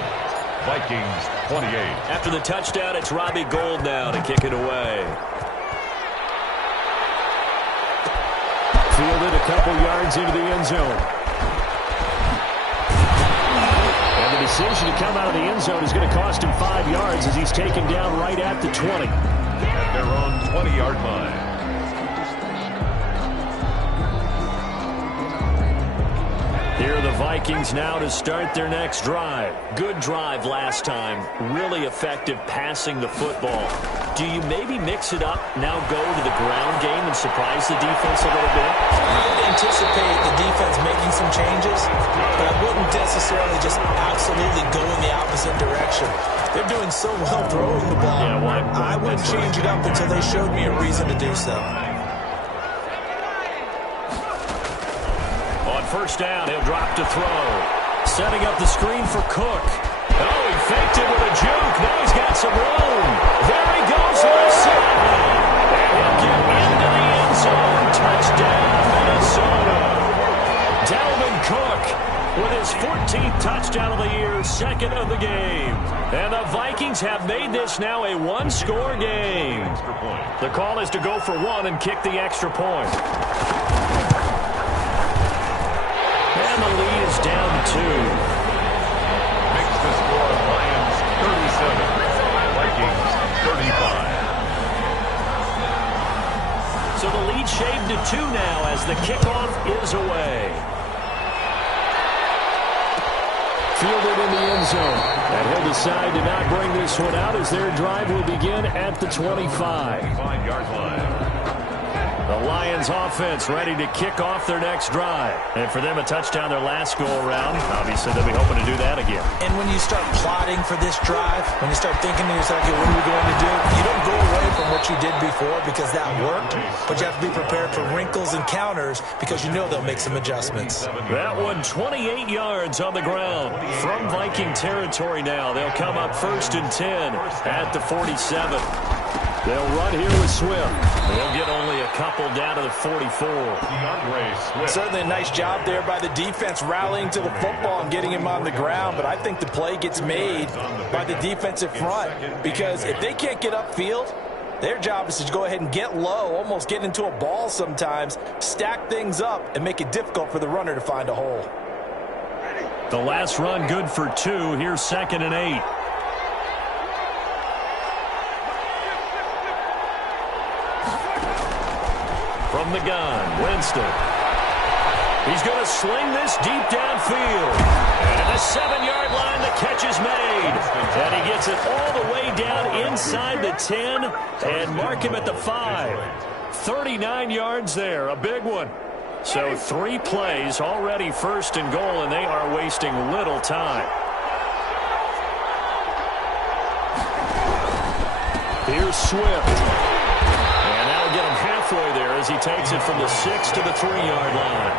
Vikings 28. After the touchdown, it's Robbie Gould now to kick it away. Fielded a couple yards into the end zone. And the decision to come out of the end zone is going to cost him 5 yards as he's taken down right at the 20. At their own 20-yard line. Here are the Vikings now to start their next drive. Good drive last time. Really effective passing the football. Do you maybe mix it up, now go to the ground game and surprise the defense a little bit? I would anticipate the defense making some changes, but I wouldn't necessarily just absolutely go in the opposite direction. They're doing so well throwing the ball. Yeah, I wouldn't change it up until they showed me a reason to do so. First down, he'll drop to throw. Setting up the screen for Cook. Oh, he faked it with a juke. Now he's got some room. There he goes, left side. And he'll get into the end zone. Touchdown, Minnesota. Dalvin Cook with his 14th touchdown of the year, second of the game. And the Vikings have made this now a one-score game. The call is to go for one and kick the extra point. And the lead is down to 2. Makes the score Lions 37. Vikings 35. So the lead shaved to 2 now as the kickoff is away. Fielded in the end zone. And he'll decide to not bring this one out as their drive will begin at the 25. 5-yard line. The Lions offense ready to kick off their next drive. And for them, a touchdown their last go-around. Obviously, they'll be hoping to do that again. And when you start plotting for this drive, when you start thinking to yourself, okay, what are we going to do? You don't go away from what you did before because that worked, but you have to be prepared for wrinkles and counters because you know they'll make some adjustments. That one, 28 yards on the ground from Viking territory now. They'll come up 1st and 10 at the 47. They'll run here with Swift. They'll get only a couple down to the 44. Certainly a nice job there by the defense rallying to the football and getting him on the ground, but I think the play gets made by the defensive front because if they can't get upfield, their job is to go ahead and get low, almost get into a ball sometimes, stack things up, and make it difficult for the runner to find a hole. The last run good for 2. Here's 2nd and 8. From the gun, Winston. He's going to sling this deep downfield. And at the 7-yard line, the catch is made. And he gets it all the way down inside the 10 and mark him at the 5. 39 yards there, a big one. So 3 plays, already 1st and goal, and they are wasting little time. Here's Swift. Get him halfway there as he takes it from the 6 to the 3-yard line.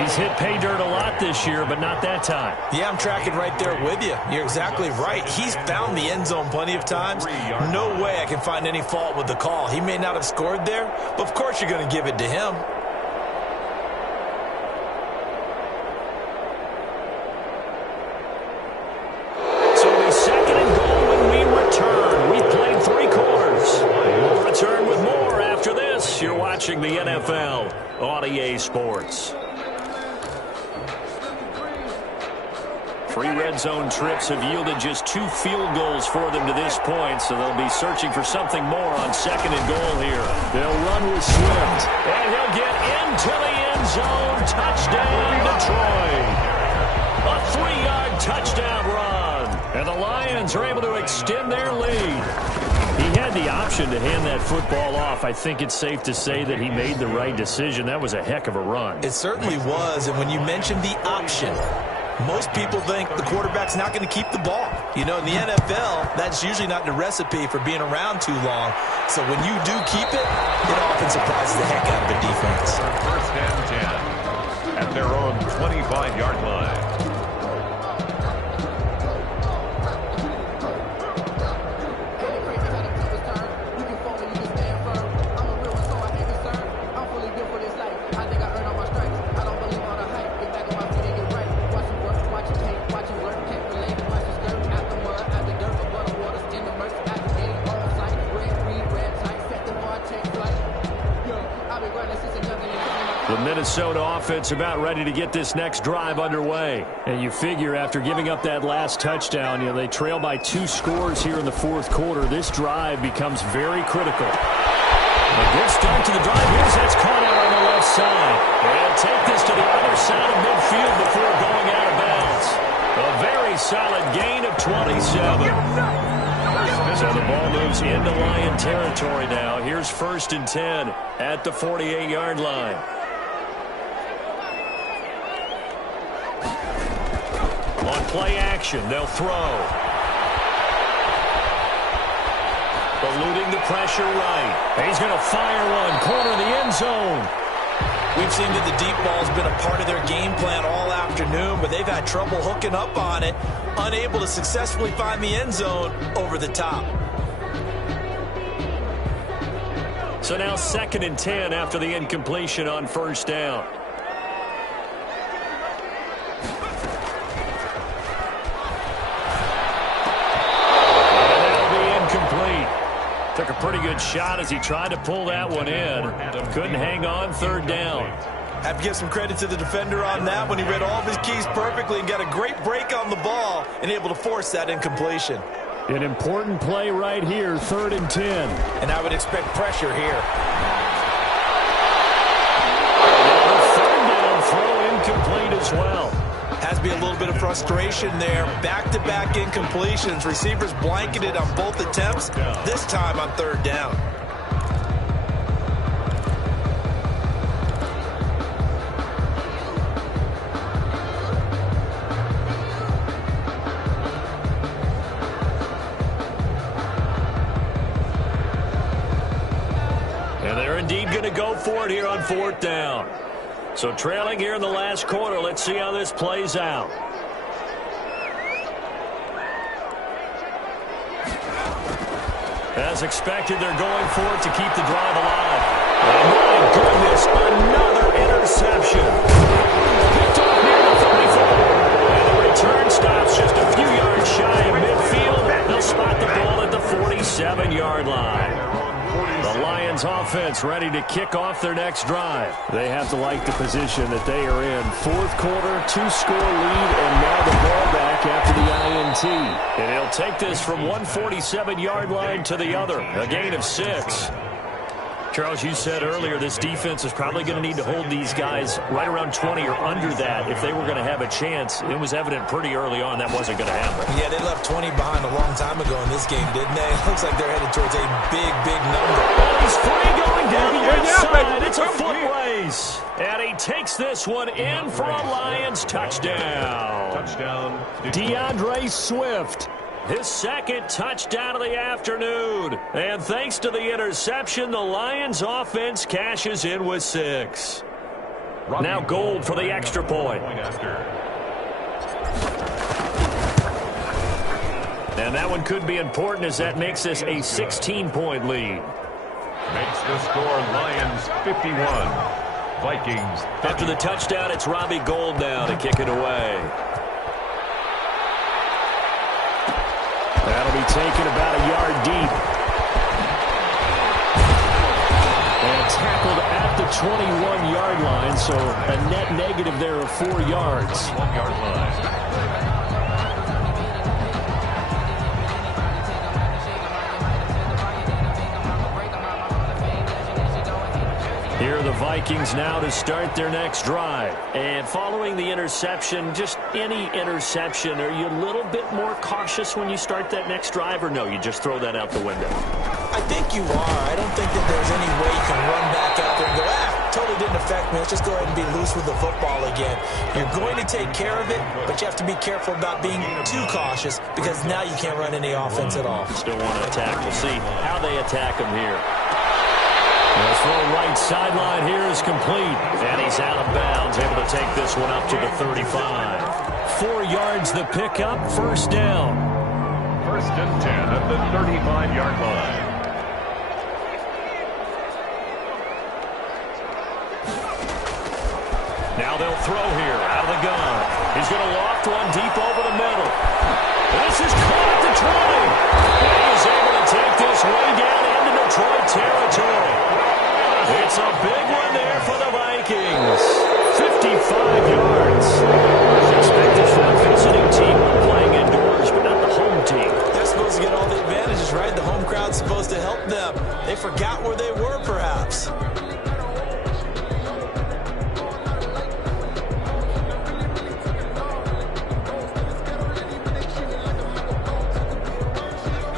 He's hit pay dirt a lot this year, but not that time. Yeah, I'm tracking right there with you. You're exactly right. He's found the end zone plenty of times. No way I can find any fault with the call. He may not have scored there, but of course you're going to give it to him. So it'll be 2nd and goal when we return. We've played 3 quarters. We'll return with more after this. You're watching the NFL on EA Sports. 3 red zone trips have yielded just 2 field goals for them to this point, so they'll be searching for something more on 2nd and goal here. They'll run with Swift. And he'll get into the end zone. Touchdown, Detroit. A 3-yard touchdown run. And the Lions are able to extend their lead. He had the option to hand that football off. I think it's safe to say that he made the right decision. That was a heck of a run. It certainly was, and when you mentioned the option, most people think the quarterback's not going to keep the ball. You know, in the NFL, that's usually not the recipe for being around too long. So when you do keep it, it often surprises the heck out of the defense. First and 10 at their own 25-yard line. The Minnesota offense about ready to get this next drive underway. And you figure after giving up that last touchdown, they trail by 2 scores here in the 4th quarter. This drive becomes very critical. A good start to the drive. Here's that's caught out on the left side. And take this to the other side of midfield before going out of bounds. A very solid gain of 27. So the ball moves into Lion territory now. Here's 1st and 10 at the 48-yard line. On play action, they'll throw. Eluding the pressure right. He's going to fire one. Corner of the end zone. We've seen that the deep ball's been a part of their game plan all afternoon, but they've had trouble hooking up on it, unable to successfully find the end zone over the top. So now 2nd and 10 after the incompletion on 1st down. Took a pretty good shot as he tried to pull that one in. Couldn't hang on 3rd down. Have to give some credit to the defender on that one. He read all of his keys perfectly and got a great break on the ball and able to force that incompletion. An important play right here, 3rd and 10. And I would expect pressure here. The 3rd down throw incomplete as well. Has to be a little bit of frustration there. Back-to-back incompletions. Receivers blanketed on both attempts, this time on 3rd down. And they're indeed going to go for it here on 4th down. So trailing here in the last quarter, let's see how this plays out. As expected, they're going for it to keep the drive alive. Oh, my goodness, another interception. Picked off near the 34. And the return stops just a few yards shy of midfield. They'll spot the ball at the 47-yard line. The Lions offense ready to kick off their next drive. They have to like the position that they are in. 4th quarter, 2-score lead, and now the ball back after the INT. And he'll take this from 147-yard line to the other. A gain of 6. Charles, you said earlier this defense is probably going to need to hold these guys right around 20 or under that if they were going to have a chance. It was evident pretty early on that wasn't going to happen. Yeah, they left 20 behind a long time ago in this game, didn't they? It looks like they're headed towards a big, big number. Oh, he's free going down the left side. It's a foot race. And he takes this one in for a Lions touchdown. Touchdown. DeAndre Swift. His 2nd touchdown of the afternoon. And thanks to the interception, the Lions offense cashes in with 6. Now Gold for the extra point. And that one could be important as that makes this a 16-point lead. Makes the score Lions 51. Vikings 30. After the touchdown, it's Robbie Gould now to kick it away. That'll be taken about a yard deep. And tackled at the 21-yard line, so a net negative there of 4 yards. 1-yard line. Here are the Vikings now to start their next drive. And following the interception, just any interception, are you a little bit more cautious when you start that next drive, or no, you just throw that out the window? I think you are. I don't think that there's any way you can run back out there and go, totally didn't affect me. Let's just go ahead and be loose with the football again. You're going to take care of it, but you have to be careful about being too cautious because now you can't run any offense at all. Still want to attack. We'll see how they attack him here. The throw right sideline here is complete. And he's out of bounds, able to take this one up to the 35. 4 yards the pickup, first down. First and 10 at the 35-yard line. Now they'll throw here out of the gun. He's going to loft one deep over the middle. This is caught at the 20. And he's able to take this way down into Detroit territory. It's a big one there for the Vikings. 55 yards. Expected for a visiting team playing indoors, but not the home team. They're supposed to get all the advantages, right? The home crowd's supposed to help them. They forgot where they were, perhaps.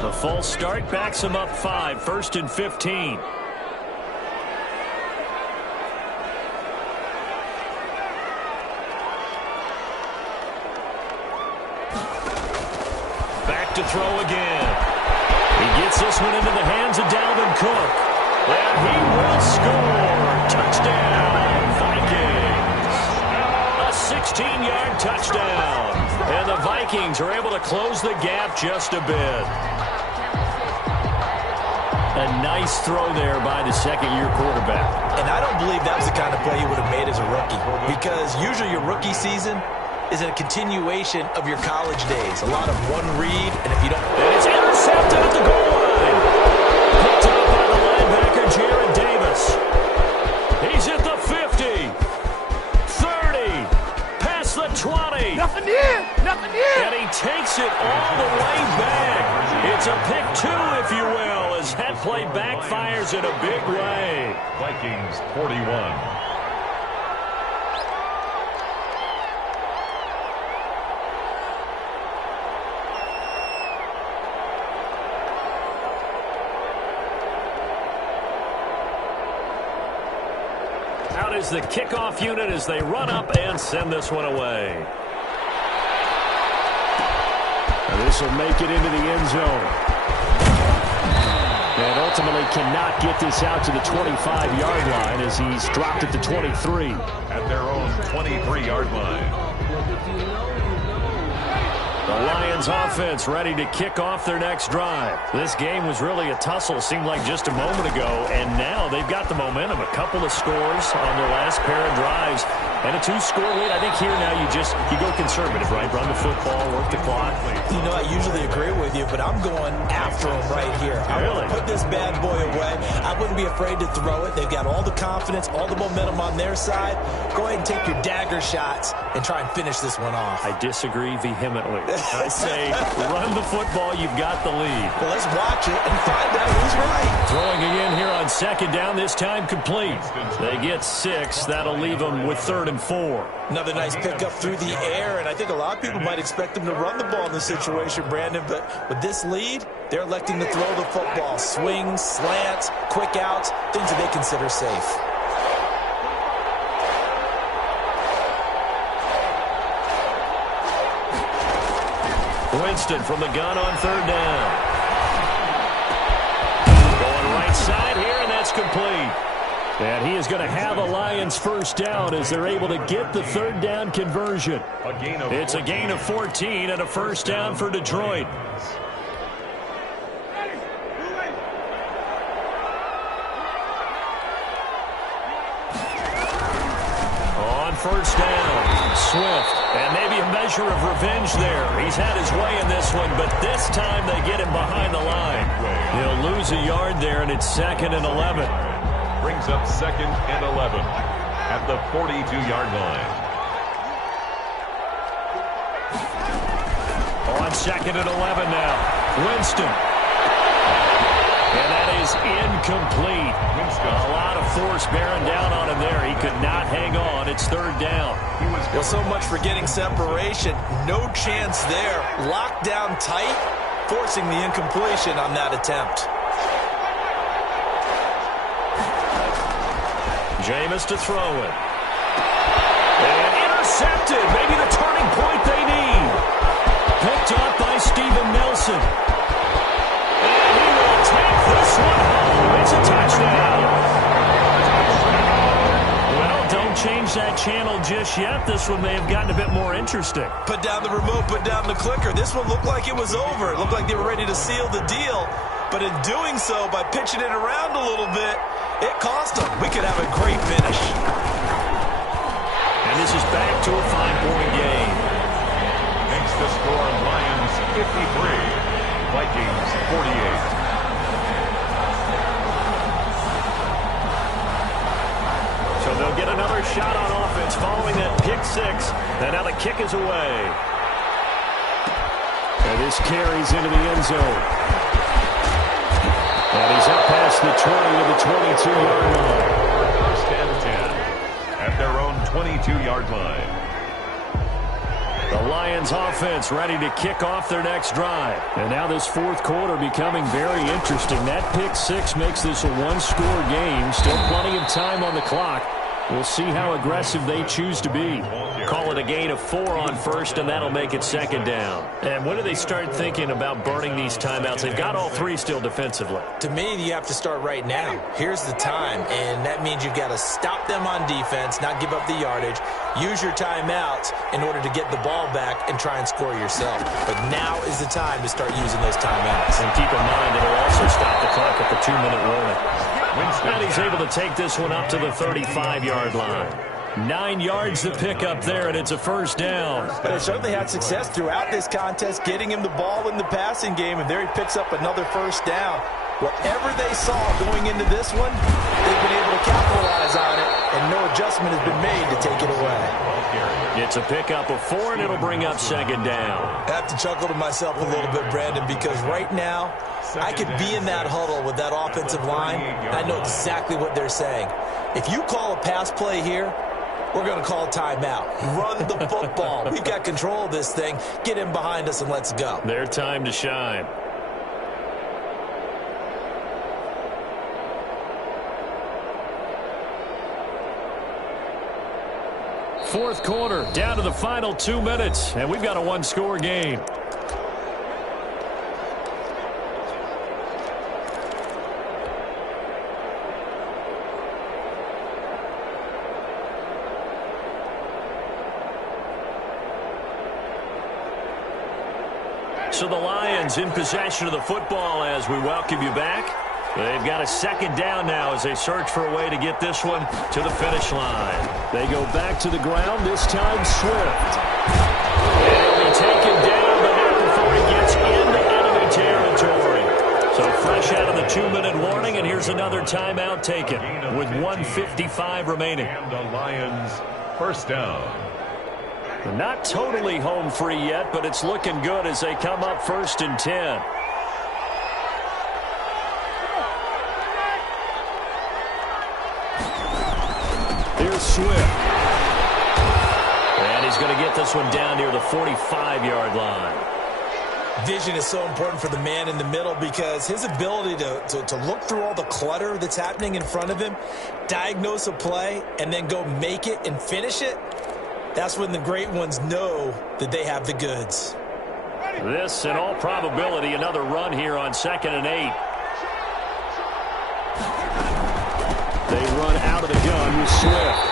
The false start backs him up 5, first and 15. To throw again. He gets this one into the hands of Dalvin Cook. And he will score. Touchdown, Vikings. A 16-yard touchdown. And the Vikings are able to close the gap just a bit. A nice throw there by the second-year quarterback. And I don't believe that was the kind of play he would have made as a rookie. Because usually your rookie season is a continuation of your college days. A lot of one read, and if you don't... And it's intercepted at the goal line. Picked up by the linebacker, Jared Davis. He's at the 50. 30. Past the 20. Nothing here. Nothing here. And he takes it all the way back. It's a pick 2, if you will, as that play backfires in a big way. Vikings 41. Out is the kickoff unit as they run up and send this one away. And this will make it into the end zone. And ultimately cannot get this out to the 25-yard line as he's dropped at the 23. At their own 23-yard line. The Lions offense ready to kick off their next drive. This game was really a tussle, seemed like just a moment ago, and now they've got the momentum. A couple of scores on their last pair of drives, and a 2-score lead. I think here now you go conservative, right? Run the football, work the clock. You know, I usually agree with you, but I'm going after him right here. I want to put this bad boy away. I wouldn't be afraid to throw it. They've got all the confidence, all the momentum on their side. Go ahead and take your dagger shots and try and finish this one off. I disagree vehemently. I say run the football, you've got the lead. Well, let's watch it and find out who's right. Throwing again here on second down, this time complete. They get 6. That'll leave them with 3rd and 4. Another nice pickup through the air, and I think a lot of people might expect them to run the ball in this situation, Brandon, but with this lead, they're electing to throw the football. Swings, slants, quick outs, things that they consider safe. Winston from the gun on 3rd down. Going right side here, and that's complete. And he is going to have a Lions first down as they're able to get the 3rd down conversion. It's a gain of 14 and a first down for Detroit. On first down, Swift. And maybe a measure of revenge there. He's had his way in this one, but this time they get him behind the line. He'll lose a yard there, and it's 2nd and 11. Brings up 2nd and 11 at the 42-yard line. On 2nd and 11 now. Winston. And that is is incomplete. A lot of force bearing down on him there. He could not hang on. It's third down. Well, so much for getting separation. No chance there. Locked down tight, forcing the incompletion on that attempt. Jameis to throw it. And intercepted. Maybe the turning point they need. Picked up by Steven Nelson. And he will take this one home. It's a touchdown. Well, don't change that channel just yet. This one may have gotten a bit more interesting. Put down the remote, put down the clicker. This one looked like it was over. It looked like they were ready to seal the deal. But in doing so, by pitching it around a little bit, it cost them. We could have a great finish. And this is back to a 5-point game. Makes the score Lions 53, Vikings 48. So they'll get another shot on offense following that pick six. And now the kick is away. And this carries into the end zone. And he's up past the 20 to the 22-yard line. First and 10 at their own 22-yard line. The Lions offense ready to kick off their next drive. And now this fourth quarter becoming very interesting. That pick six makes this a one-score game. Still plenty of time on the clock. We'll see how aggressive they choose to be. Call it a gain of 4 on first, and that'll make it second down. And when do they start thinking about burning these timeouts? They've got all three still defensively. To me, you have to start right now. Here's the time, and that means you've got to stop them on defense, not give up the yardage, use your timeouts in order to get the ball back and try and score yourself. But now is the time to start using those timeouts. And keep in mind, it'll also stop the clock at the 2-minute warning. And he's able to take this one up to the 35-yard line. 9 yards to pick up there, and it's a first down. But they certainly had success throughout this contest, getting him the ball in the passing game, and there he picks up another first down. Whatever they saw going into this one, they've been able to capitalize on it, and no adjustment has been made to take it away. It's a pickup of 4, and it'll bring up second down. I have to chuckle to myself a little bit, Brandon, because right now, I could be in that huddle with that offensive line, and I know exactly what they're saying. If you call a pass play here, we're going to call timeout. Run the football. We've got control of this thing. Get in behind us and let's go. Their time to shine. Fourth quarter, down to the final 2 minutes, and we've got a one-score game. So the Lions in possession of the football as we welcome you back. They've got a second down now as they search for a way to get this one to the finish line. They go back to the ground, this time Swift. And he'll be taken down, but not before he gets into enemy territory. So fresh out of the 2-minute warning, and here's another timeout taken with 1:55 remaining. And the Lions first down. Not totally home free yet, but it's looking good as they come up 1st and 10. Here's Swift. And he's going to get this one down near the 45-yard line. Vision is so important for the man in the middle because his ability to look through all the clutter that's happening in front of him, diagnose a play, and then go make it and finish it, that's when the great ones know that they have the goods. This, in all probability, another run here on 2nd and 8. They run out of the gun with Swift.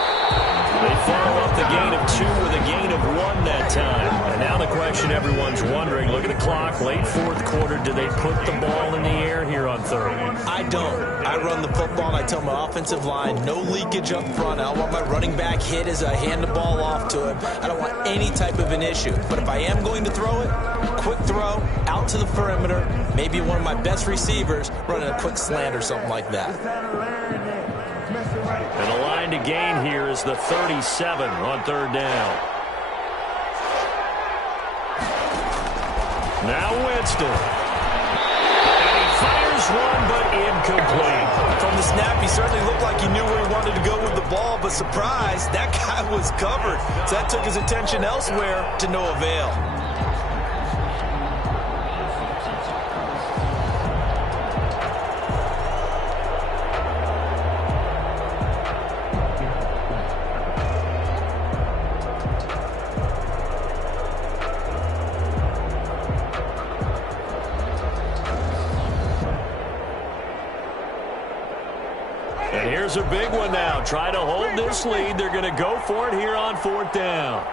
They follow up the gain of 2 with a gain of 1 that time. And now the question everyone's wondering, look at the clock, late fourth quarter, do they put the ball in the air here on 3rd? I don't. I run the football and I tell my offensive line, no leakage up front. I don't want my running back hit as I hand the ball off to him. I don't want any type of an issue. But if I am going to throw it, quick throw, out to the perimeter, maybe one of my best receivers running a quick slant or something like that. And the line to gain here is the 37 on 3rd down. Now Winston. And he fires one, but incomplete. From the snap, he certainly looked like he knew where he wanted to go with the ball, but surprise, that guy was covered. So that took his attention elsewhere to no avail. And here's a big one now. Try to hold this lead. They're going to go for it here on 4th down.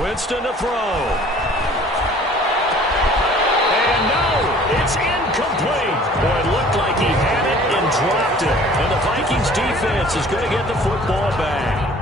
Winston to throw. And no, it's incomplete. Boy, it looked like he had it and dropped it. And the Vikings defense is going to get the football back.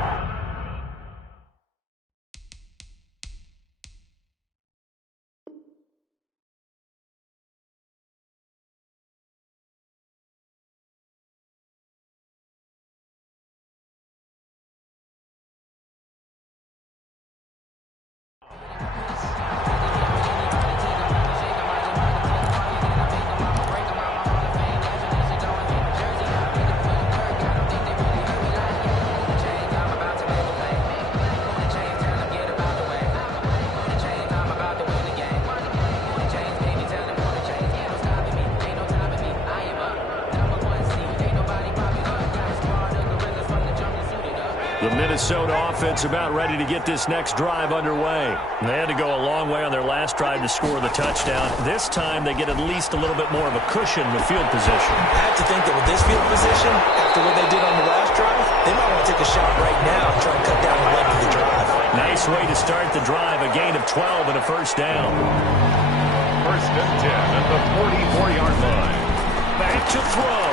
The Minnesota offense about ready to get this next drive underway. They had to go a long way on their last drive to score the touchdown. This time they get at least a little bit more of a cushion with field position. I have to think that with this field position, after what they did on the last drive, they might want to take a shot right now and try and cut down the length of the drive. Nice way to start the drive, a gain of 12 and a first down. 1st and 10 at the 44-yard line. Back to throw.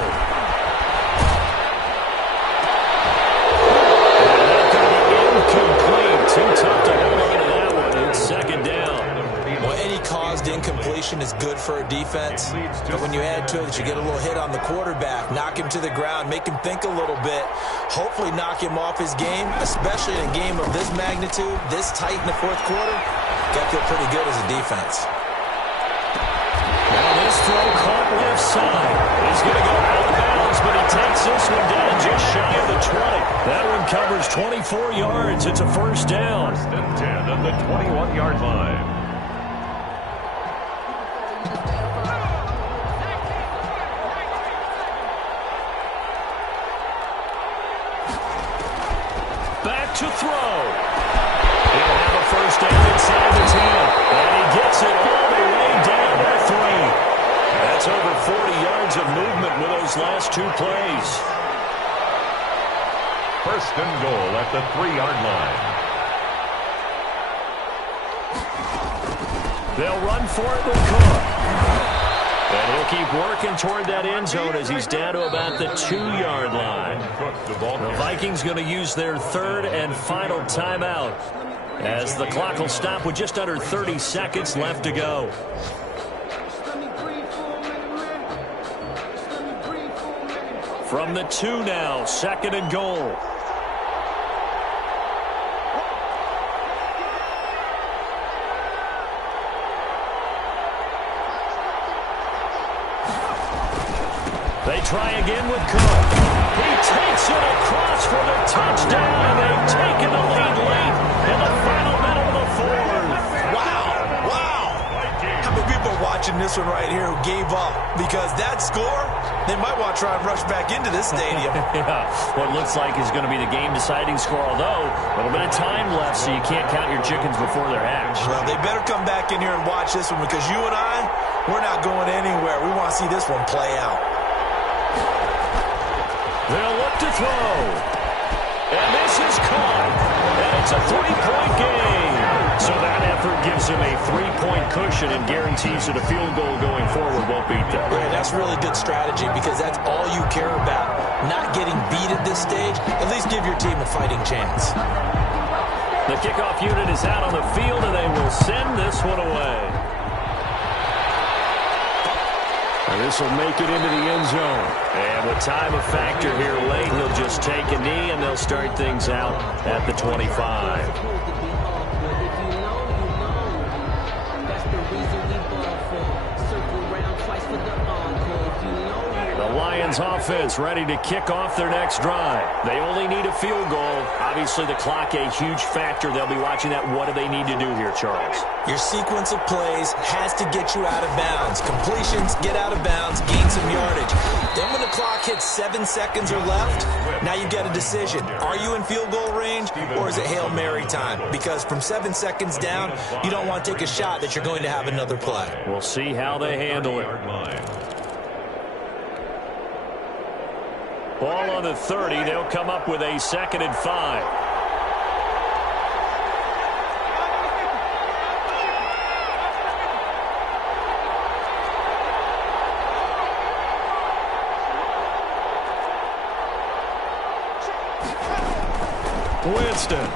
Incomplete. Too tough to hold on to that one. It's 2nd down. Well, any caused incompletion is good for a defense. But when you add to it that you get a little hit on the quarterback, knock him to the ground, make him think a little bit, hopefully knock him off his game, especially in a game of this magnitude, this tight in the 4th quarter, got to feel pretty good as a defense. Now this throw caught left side. He's going to go out of bounds, but he takes this one down just shy of the 20. That one covers 24 yards. It's a first down. 1st and 10 at the 21-yard line. Back to throw. He'll have a first down inside the 10. And he gets it all the way down to 3. That's over 40 yards of movement with those last 2 plays. 1st and goal at the 3-yard line. They'll run for it with Cook. And he'll keep working toward that end zone as he's down to about the 2-yard line. The Vikings going to use their 3rd and final timeout as the clock will stop with just under 30 seconds left to go. From the 2 now, 2nd and goal. They try again with Cook. He takes it across for the touchdown, and they've taken the lead late in the final minute of the 4th. Wow. How many people are watching this one right here who gave up? Because that score, they might want to try and rush back into this stadium. Yeah, what looks like is going to be the game-deciding score, although a little bit of time left, so you can't count your chickens before they're hatched. Well, they better come back in here and watch this one because you and I, we're not going anywhere. We want to see this one play out. They'll look to throw. And this is caught. And it's a 3-point game. So that effort gives him a 3-point cushion and guarantees that a field goal going forward won't beat them. Yeah, that's really good strategy because that's all you care about. Not getting beat at this stage. At least give your team a fighting chance. The kickoff unit is out on the field, and they will send this one away. And this will make it into the end zone. And with time a factor here late, he'll just take a knee, and they'll start things out at the 25. Lions offense ready to kick off their next drive. They only need a field goal. Obviously, the clock a huge factor. They'll be watching that. What do they need to do here, Charles? Your sequence of plays has to get you out of bounds. Completions, get out of bounds, gain some yardage. Then when the clock hits 7 seconds or left, now you get a decision. Are you in field goal range, or is it Hail Mary time? Because from 7 seconds down, you don't want to take a shot that you're going to have another play. We'll see how they handle it. Ball on the 30. They'll come up with a 2nd and 5. Winston.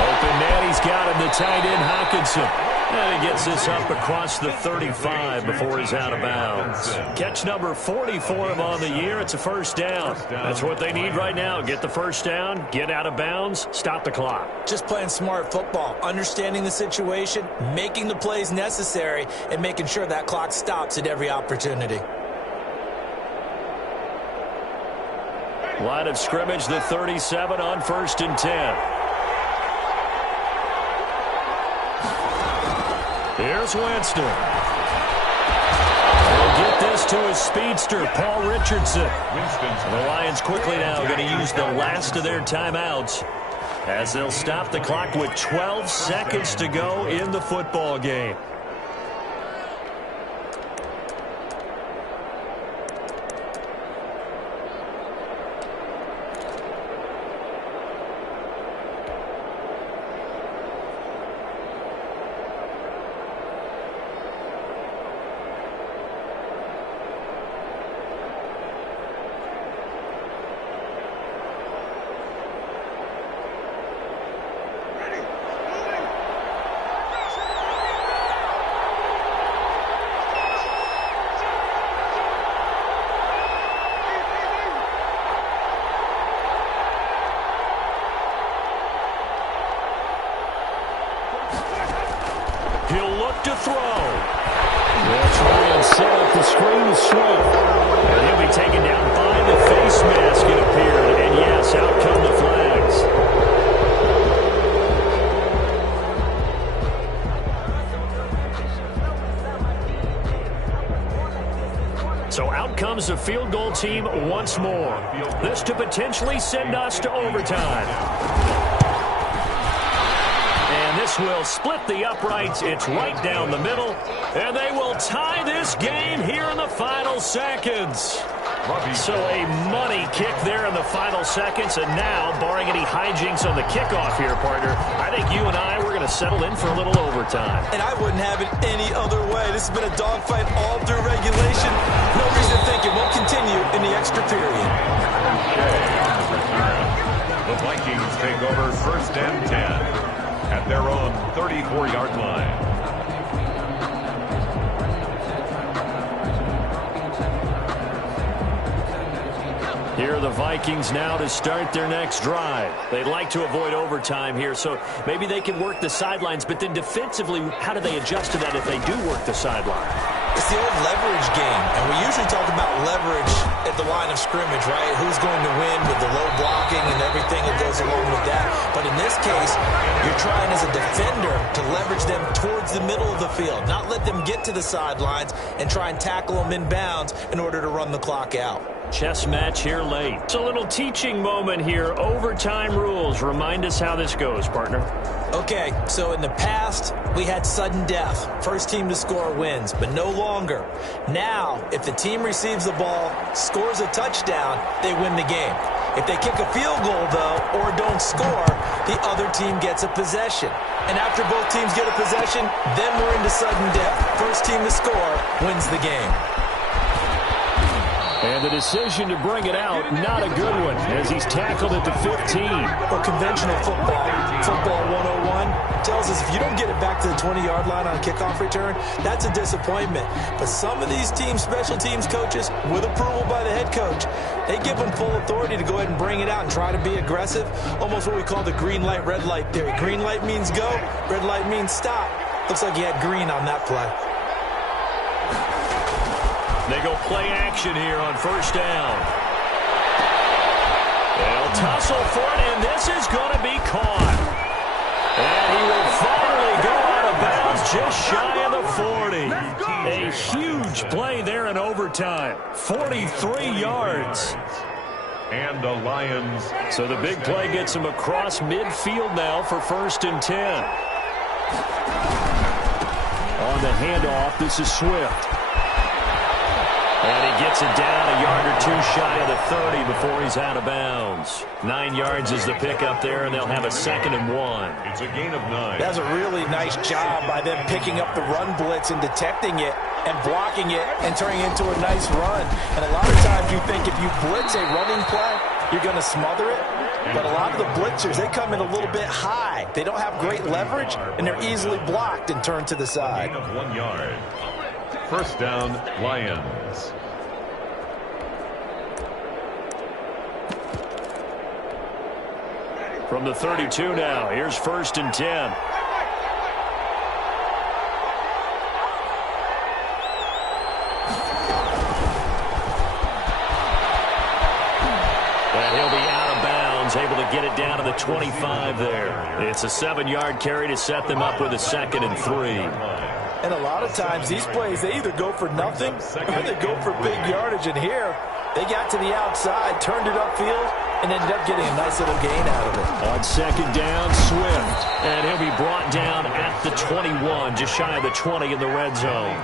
Open man. He's got him. The tight end, Hawkinson. And he gets this up across the 35 before he's out of bounds. Catch number 40 for him on the year. It's a first down. That's what they need right now. Get the first down, get out of bounds, stop the clock. Just playing smart football, understanding the situation, making the plays necessary, and making sure that clock stops at every opportunity. Line of scrimmage, the 37 on 1st and 10. Here's Winston. He'll get this to his speedster, Paul Richardson. The Lions quickly now going to use the last of their timeouts as they'll stop the clock with 12 seconds to go in the football game. He'll look to throw. That's right, and set up the screen to Swift. And he'll be taken down by the face mask, it appeared. And yes, out come the flags. So out comes the field goal team once more. This to potentially send us to overtime. This will split the uprights. It's right down the middle. And they will tie this game here in the final seconds. So a money kick there in the final seconds. And now, barring any hijinks on the kickoff here, partner, I think you and I, we're going to settle in for a little overtime. And I wouldn't have it any other way. This has been a dogfight all through regulation. No reason to think it won't continue in the extra period. The Vikings take over 1st and 10. At their own 34-yard line. Here are the Vikings now to start their next drive. They'd like to avoid overtime here, so maybe they can work the sidelines, but then defensively, how do they adjust to that if they do work the sideline? It's the old leverage game, and we usually talk about leverage at the line of scrimmage, right? Who's going to win with the low blocking and everything that goes along with that. But in this case, you're trying as a defender to leverage them towards the middle of the field, not let them get to the sidelines and try and tackle them in bounds in order to run the clock out. Chess match here late. It's a little teaching moment here. Overtime rules. Remind us how this goes, partner. Okay, so in the past, we had sudden death. First team to score wins, but no longer. Now, if the team receives the ball, scores a touchdown, they win the game. If they kick a field goal, though, or don't score, the other team gets a possession. And after both teams get a possession, then we're into sudden death. First team to score wins the game. And the decision to bring it out, not a good one, as he's tackled at the 15. Well, conventional football 101, tells us if you don't get it back to the 20-yard line on a kickoff return, that's a disappointment. But some of these special teams coaches, with approval by the head coach, they give them full authority to go ahead and bring it out and try to be aggressive, almost what we call the green light, red light theory. Green light means go, red light means stop. Looks like he had green on that play. They go play action here on first down. They'll tussle for it, and this is going to be caught. And he will finally go out of bounds just shy of the 40. A huge play there in overtime. 43 yards. And the Lions. So the big play gets him across midfield now for 1st and 10. On the handoff, this is Swift. And he gets it down a yard or two shy of the 30 before he's out of bounds. 9 yards is the pickup there, and they'll have a 2nd and 1. It's a gain of 9. That's a really nice job by them picking up the run blitz and detecting it and blocking it and turning it into a nice run. And a lot of times you think if you blitz a running play, you're going to smother it. But a lot of the blitzers, they come in a little bit high. They don't have great leverage, and they're easily blocked and turned to the side. Gain of 1 yard. First down, Lions. From the 32 now, here's 1st and 10. And he'll be out of bounds, able to get it down to the 25 there. It's a 7-yard carry to set them up with a 2nd and 3. And a lot of times these plays, they either go for nothing or they go for big yardage. And here, they got to the outside, turned it upfield, and ended up getting a nice little gain out of it. On 2nd down, Swift. And he'll be brought down at the 21, just shy of the 20 in the red zone.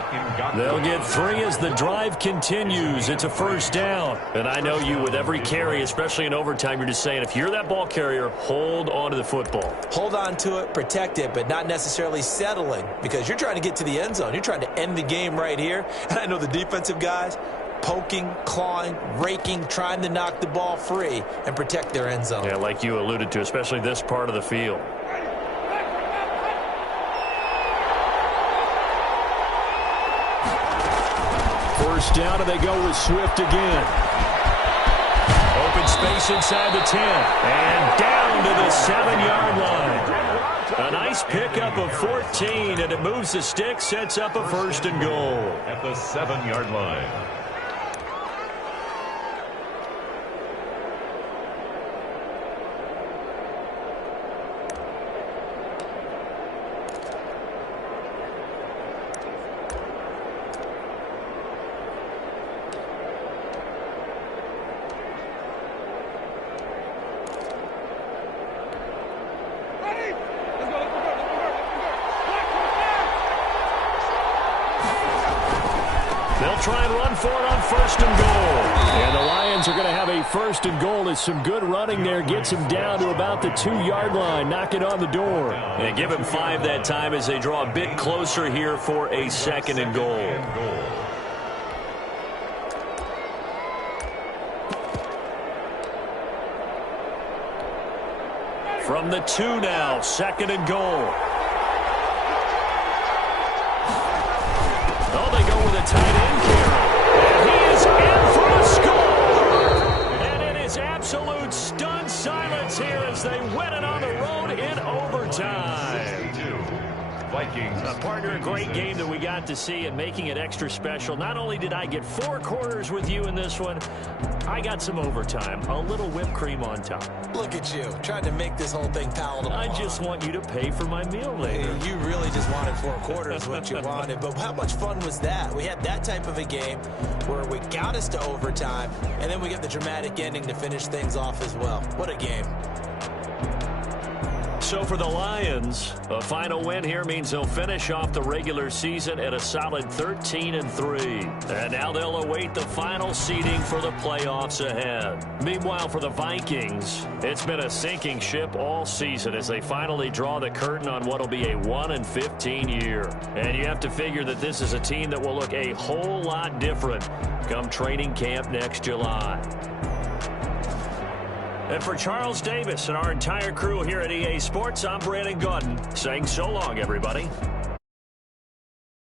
They'll get 3 as the drive continues. It's a 1st down. And I know you, with every carry, especially in overtime, you're just saying, if you're that ball carrier, hold on to the football. Hold on to it, protect it, but not necessarily settling, because you're trying to get to the end zone. You're trying to end the game right here. And I know the defensive guys, poking, clawing, raking, trying to knock the ball free and protect their end zone. Yeah, like you alluded to, especially this part of the field. First down, and they go with Swift again. Open space inside the 10. And down to the 7-yard line. A nice pickup of 14, and it moves the stick, sets up a 1st and goal. At the 7-yard line. They'll try and run for it on 1st and goal. And the Lions are going to have a 1st and goal as some good running there gets him down to about the 2-yard line. Knock it on the door. And give him 5 that time as they draw a bit closer here for a 2nd and goal. From the 2 now, 2nd and goal. Oh, they go with a tight end carry. And he is in for a score. And it is absolute stunned silence here as they win it on the road in overtime. Vikings. Partner, a great game that we got to see and making it extra special. Not only did I get 4 quarters with you in this one, I got some overtime, a little whipped cream on top. Look at you, trying to make this whole thing palatable. I just want you to pay for my meal later. You really just wanted 4 quarters, what you wanted. But how much fun was that? We had that type of a game where we got us to overtime, and then we get the dramatic ending to finish things off as well. What a game. So for the Lions, a final win here means they'll finish off the regular season at a solid 13-3. And now they'll await the final seeding for the playoffs ahead. Meanwhile, for the Vikings, it's been a sinking ship all season as they finally draw the curtain on what will be a 1-15 year. And you have to figure that this is a team that will look a whole lot different come training camp next July. And for Charles Davis and our entire crew here at EA Sports, I'm Brandon Gaudin saying so long, everybody.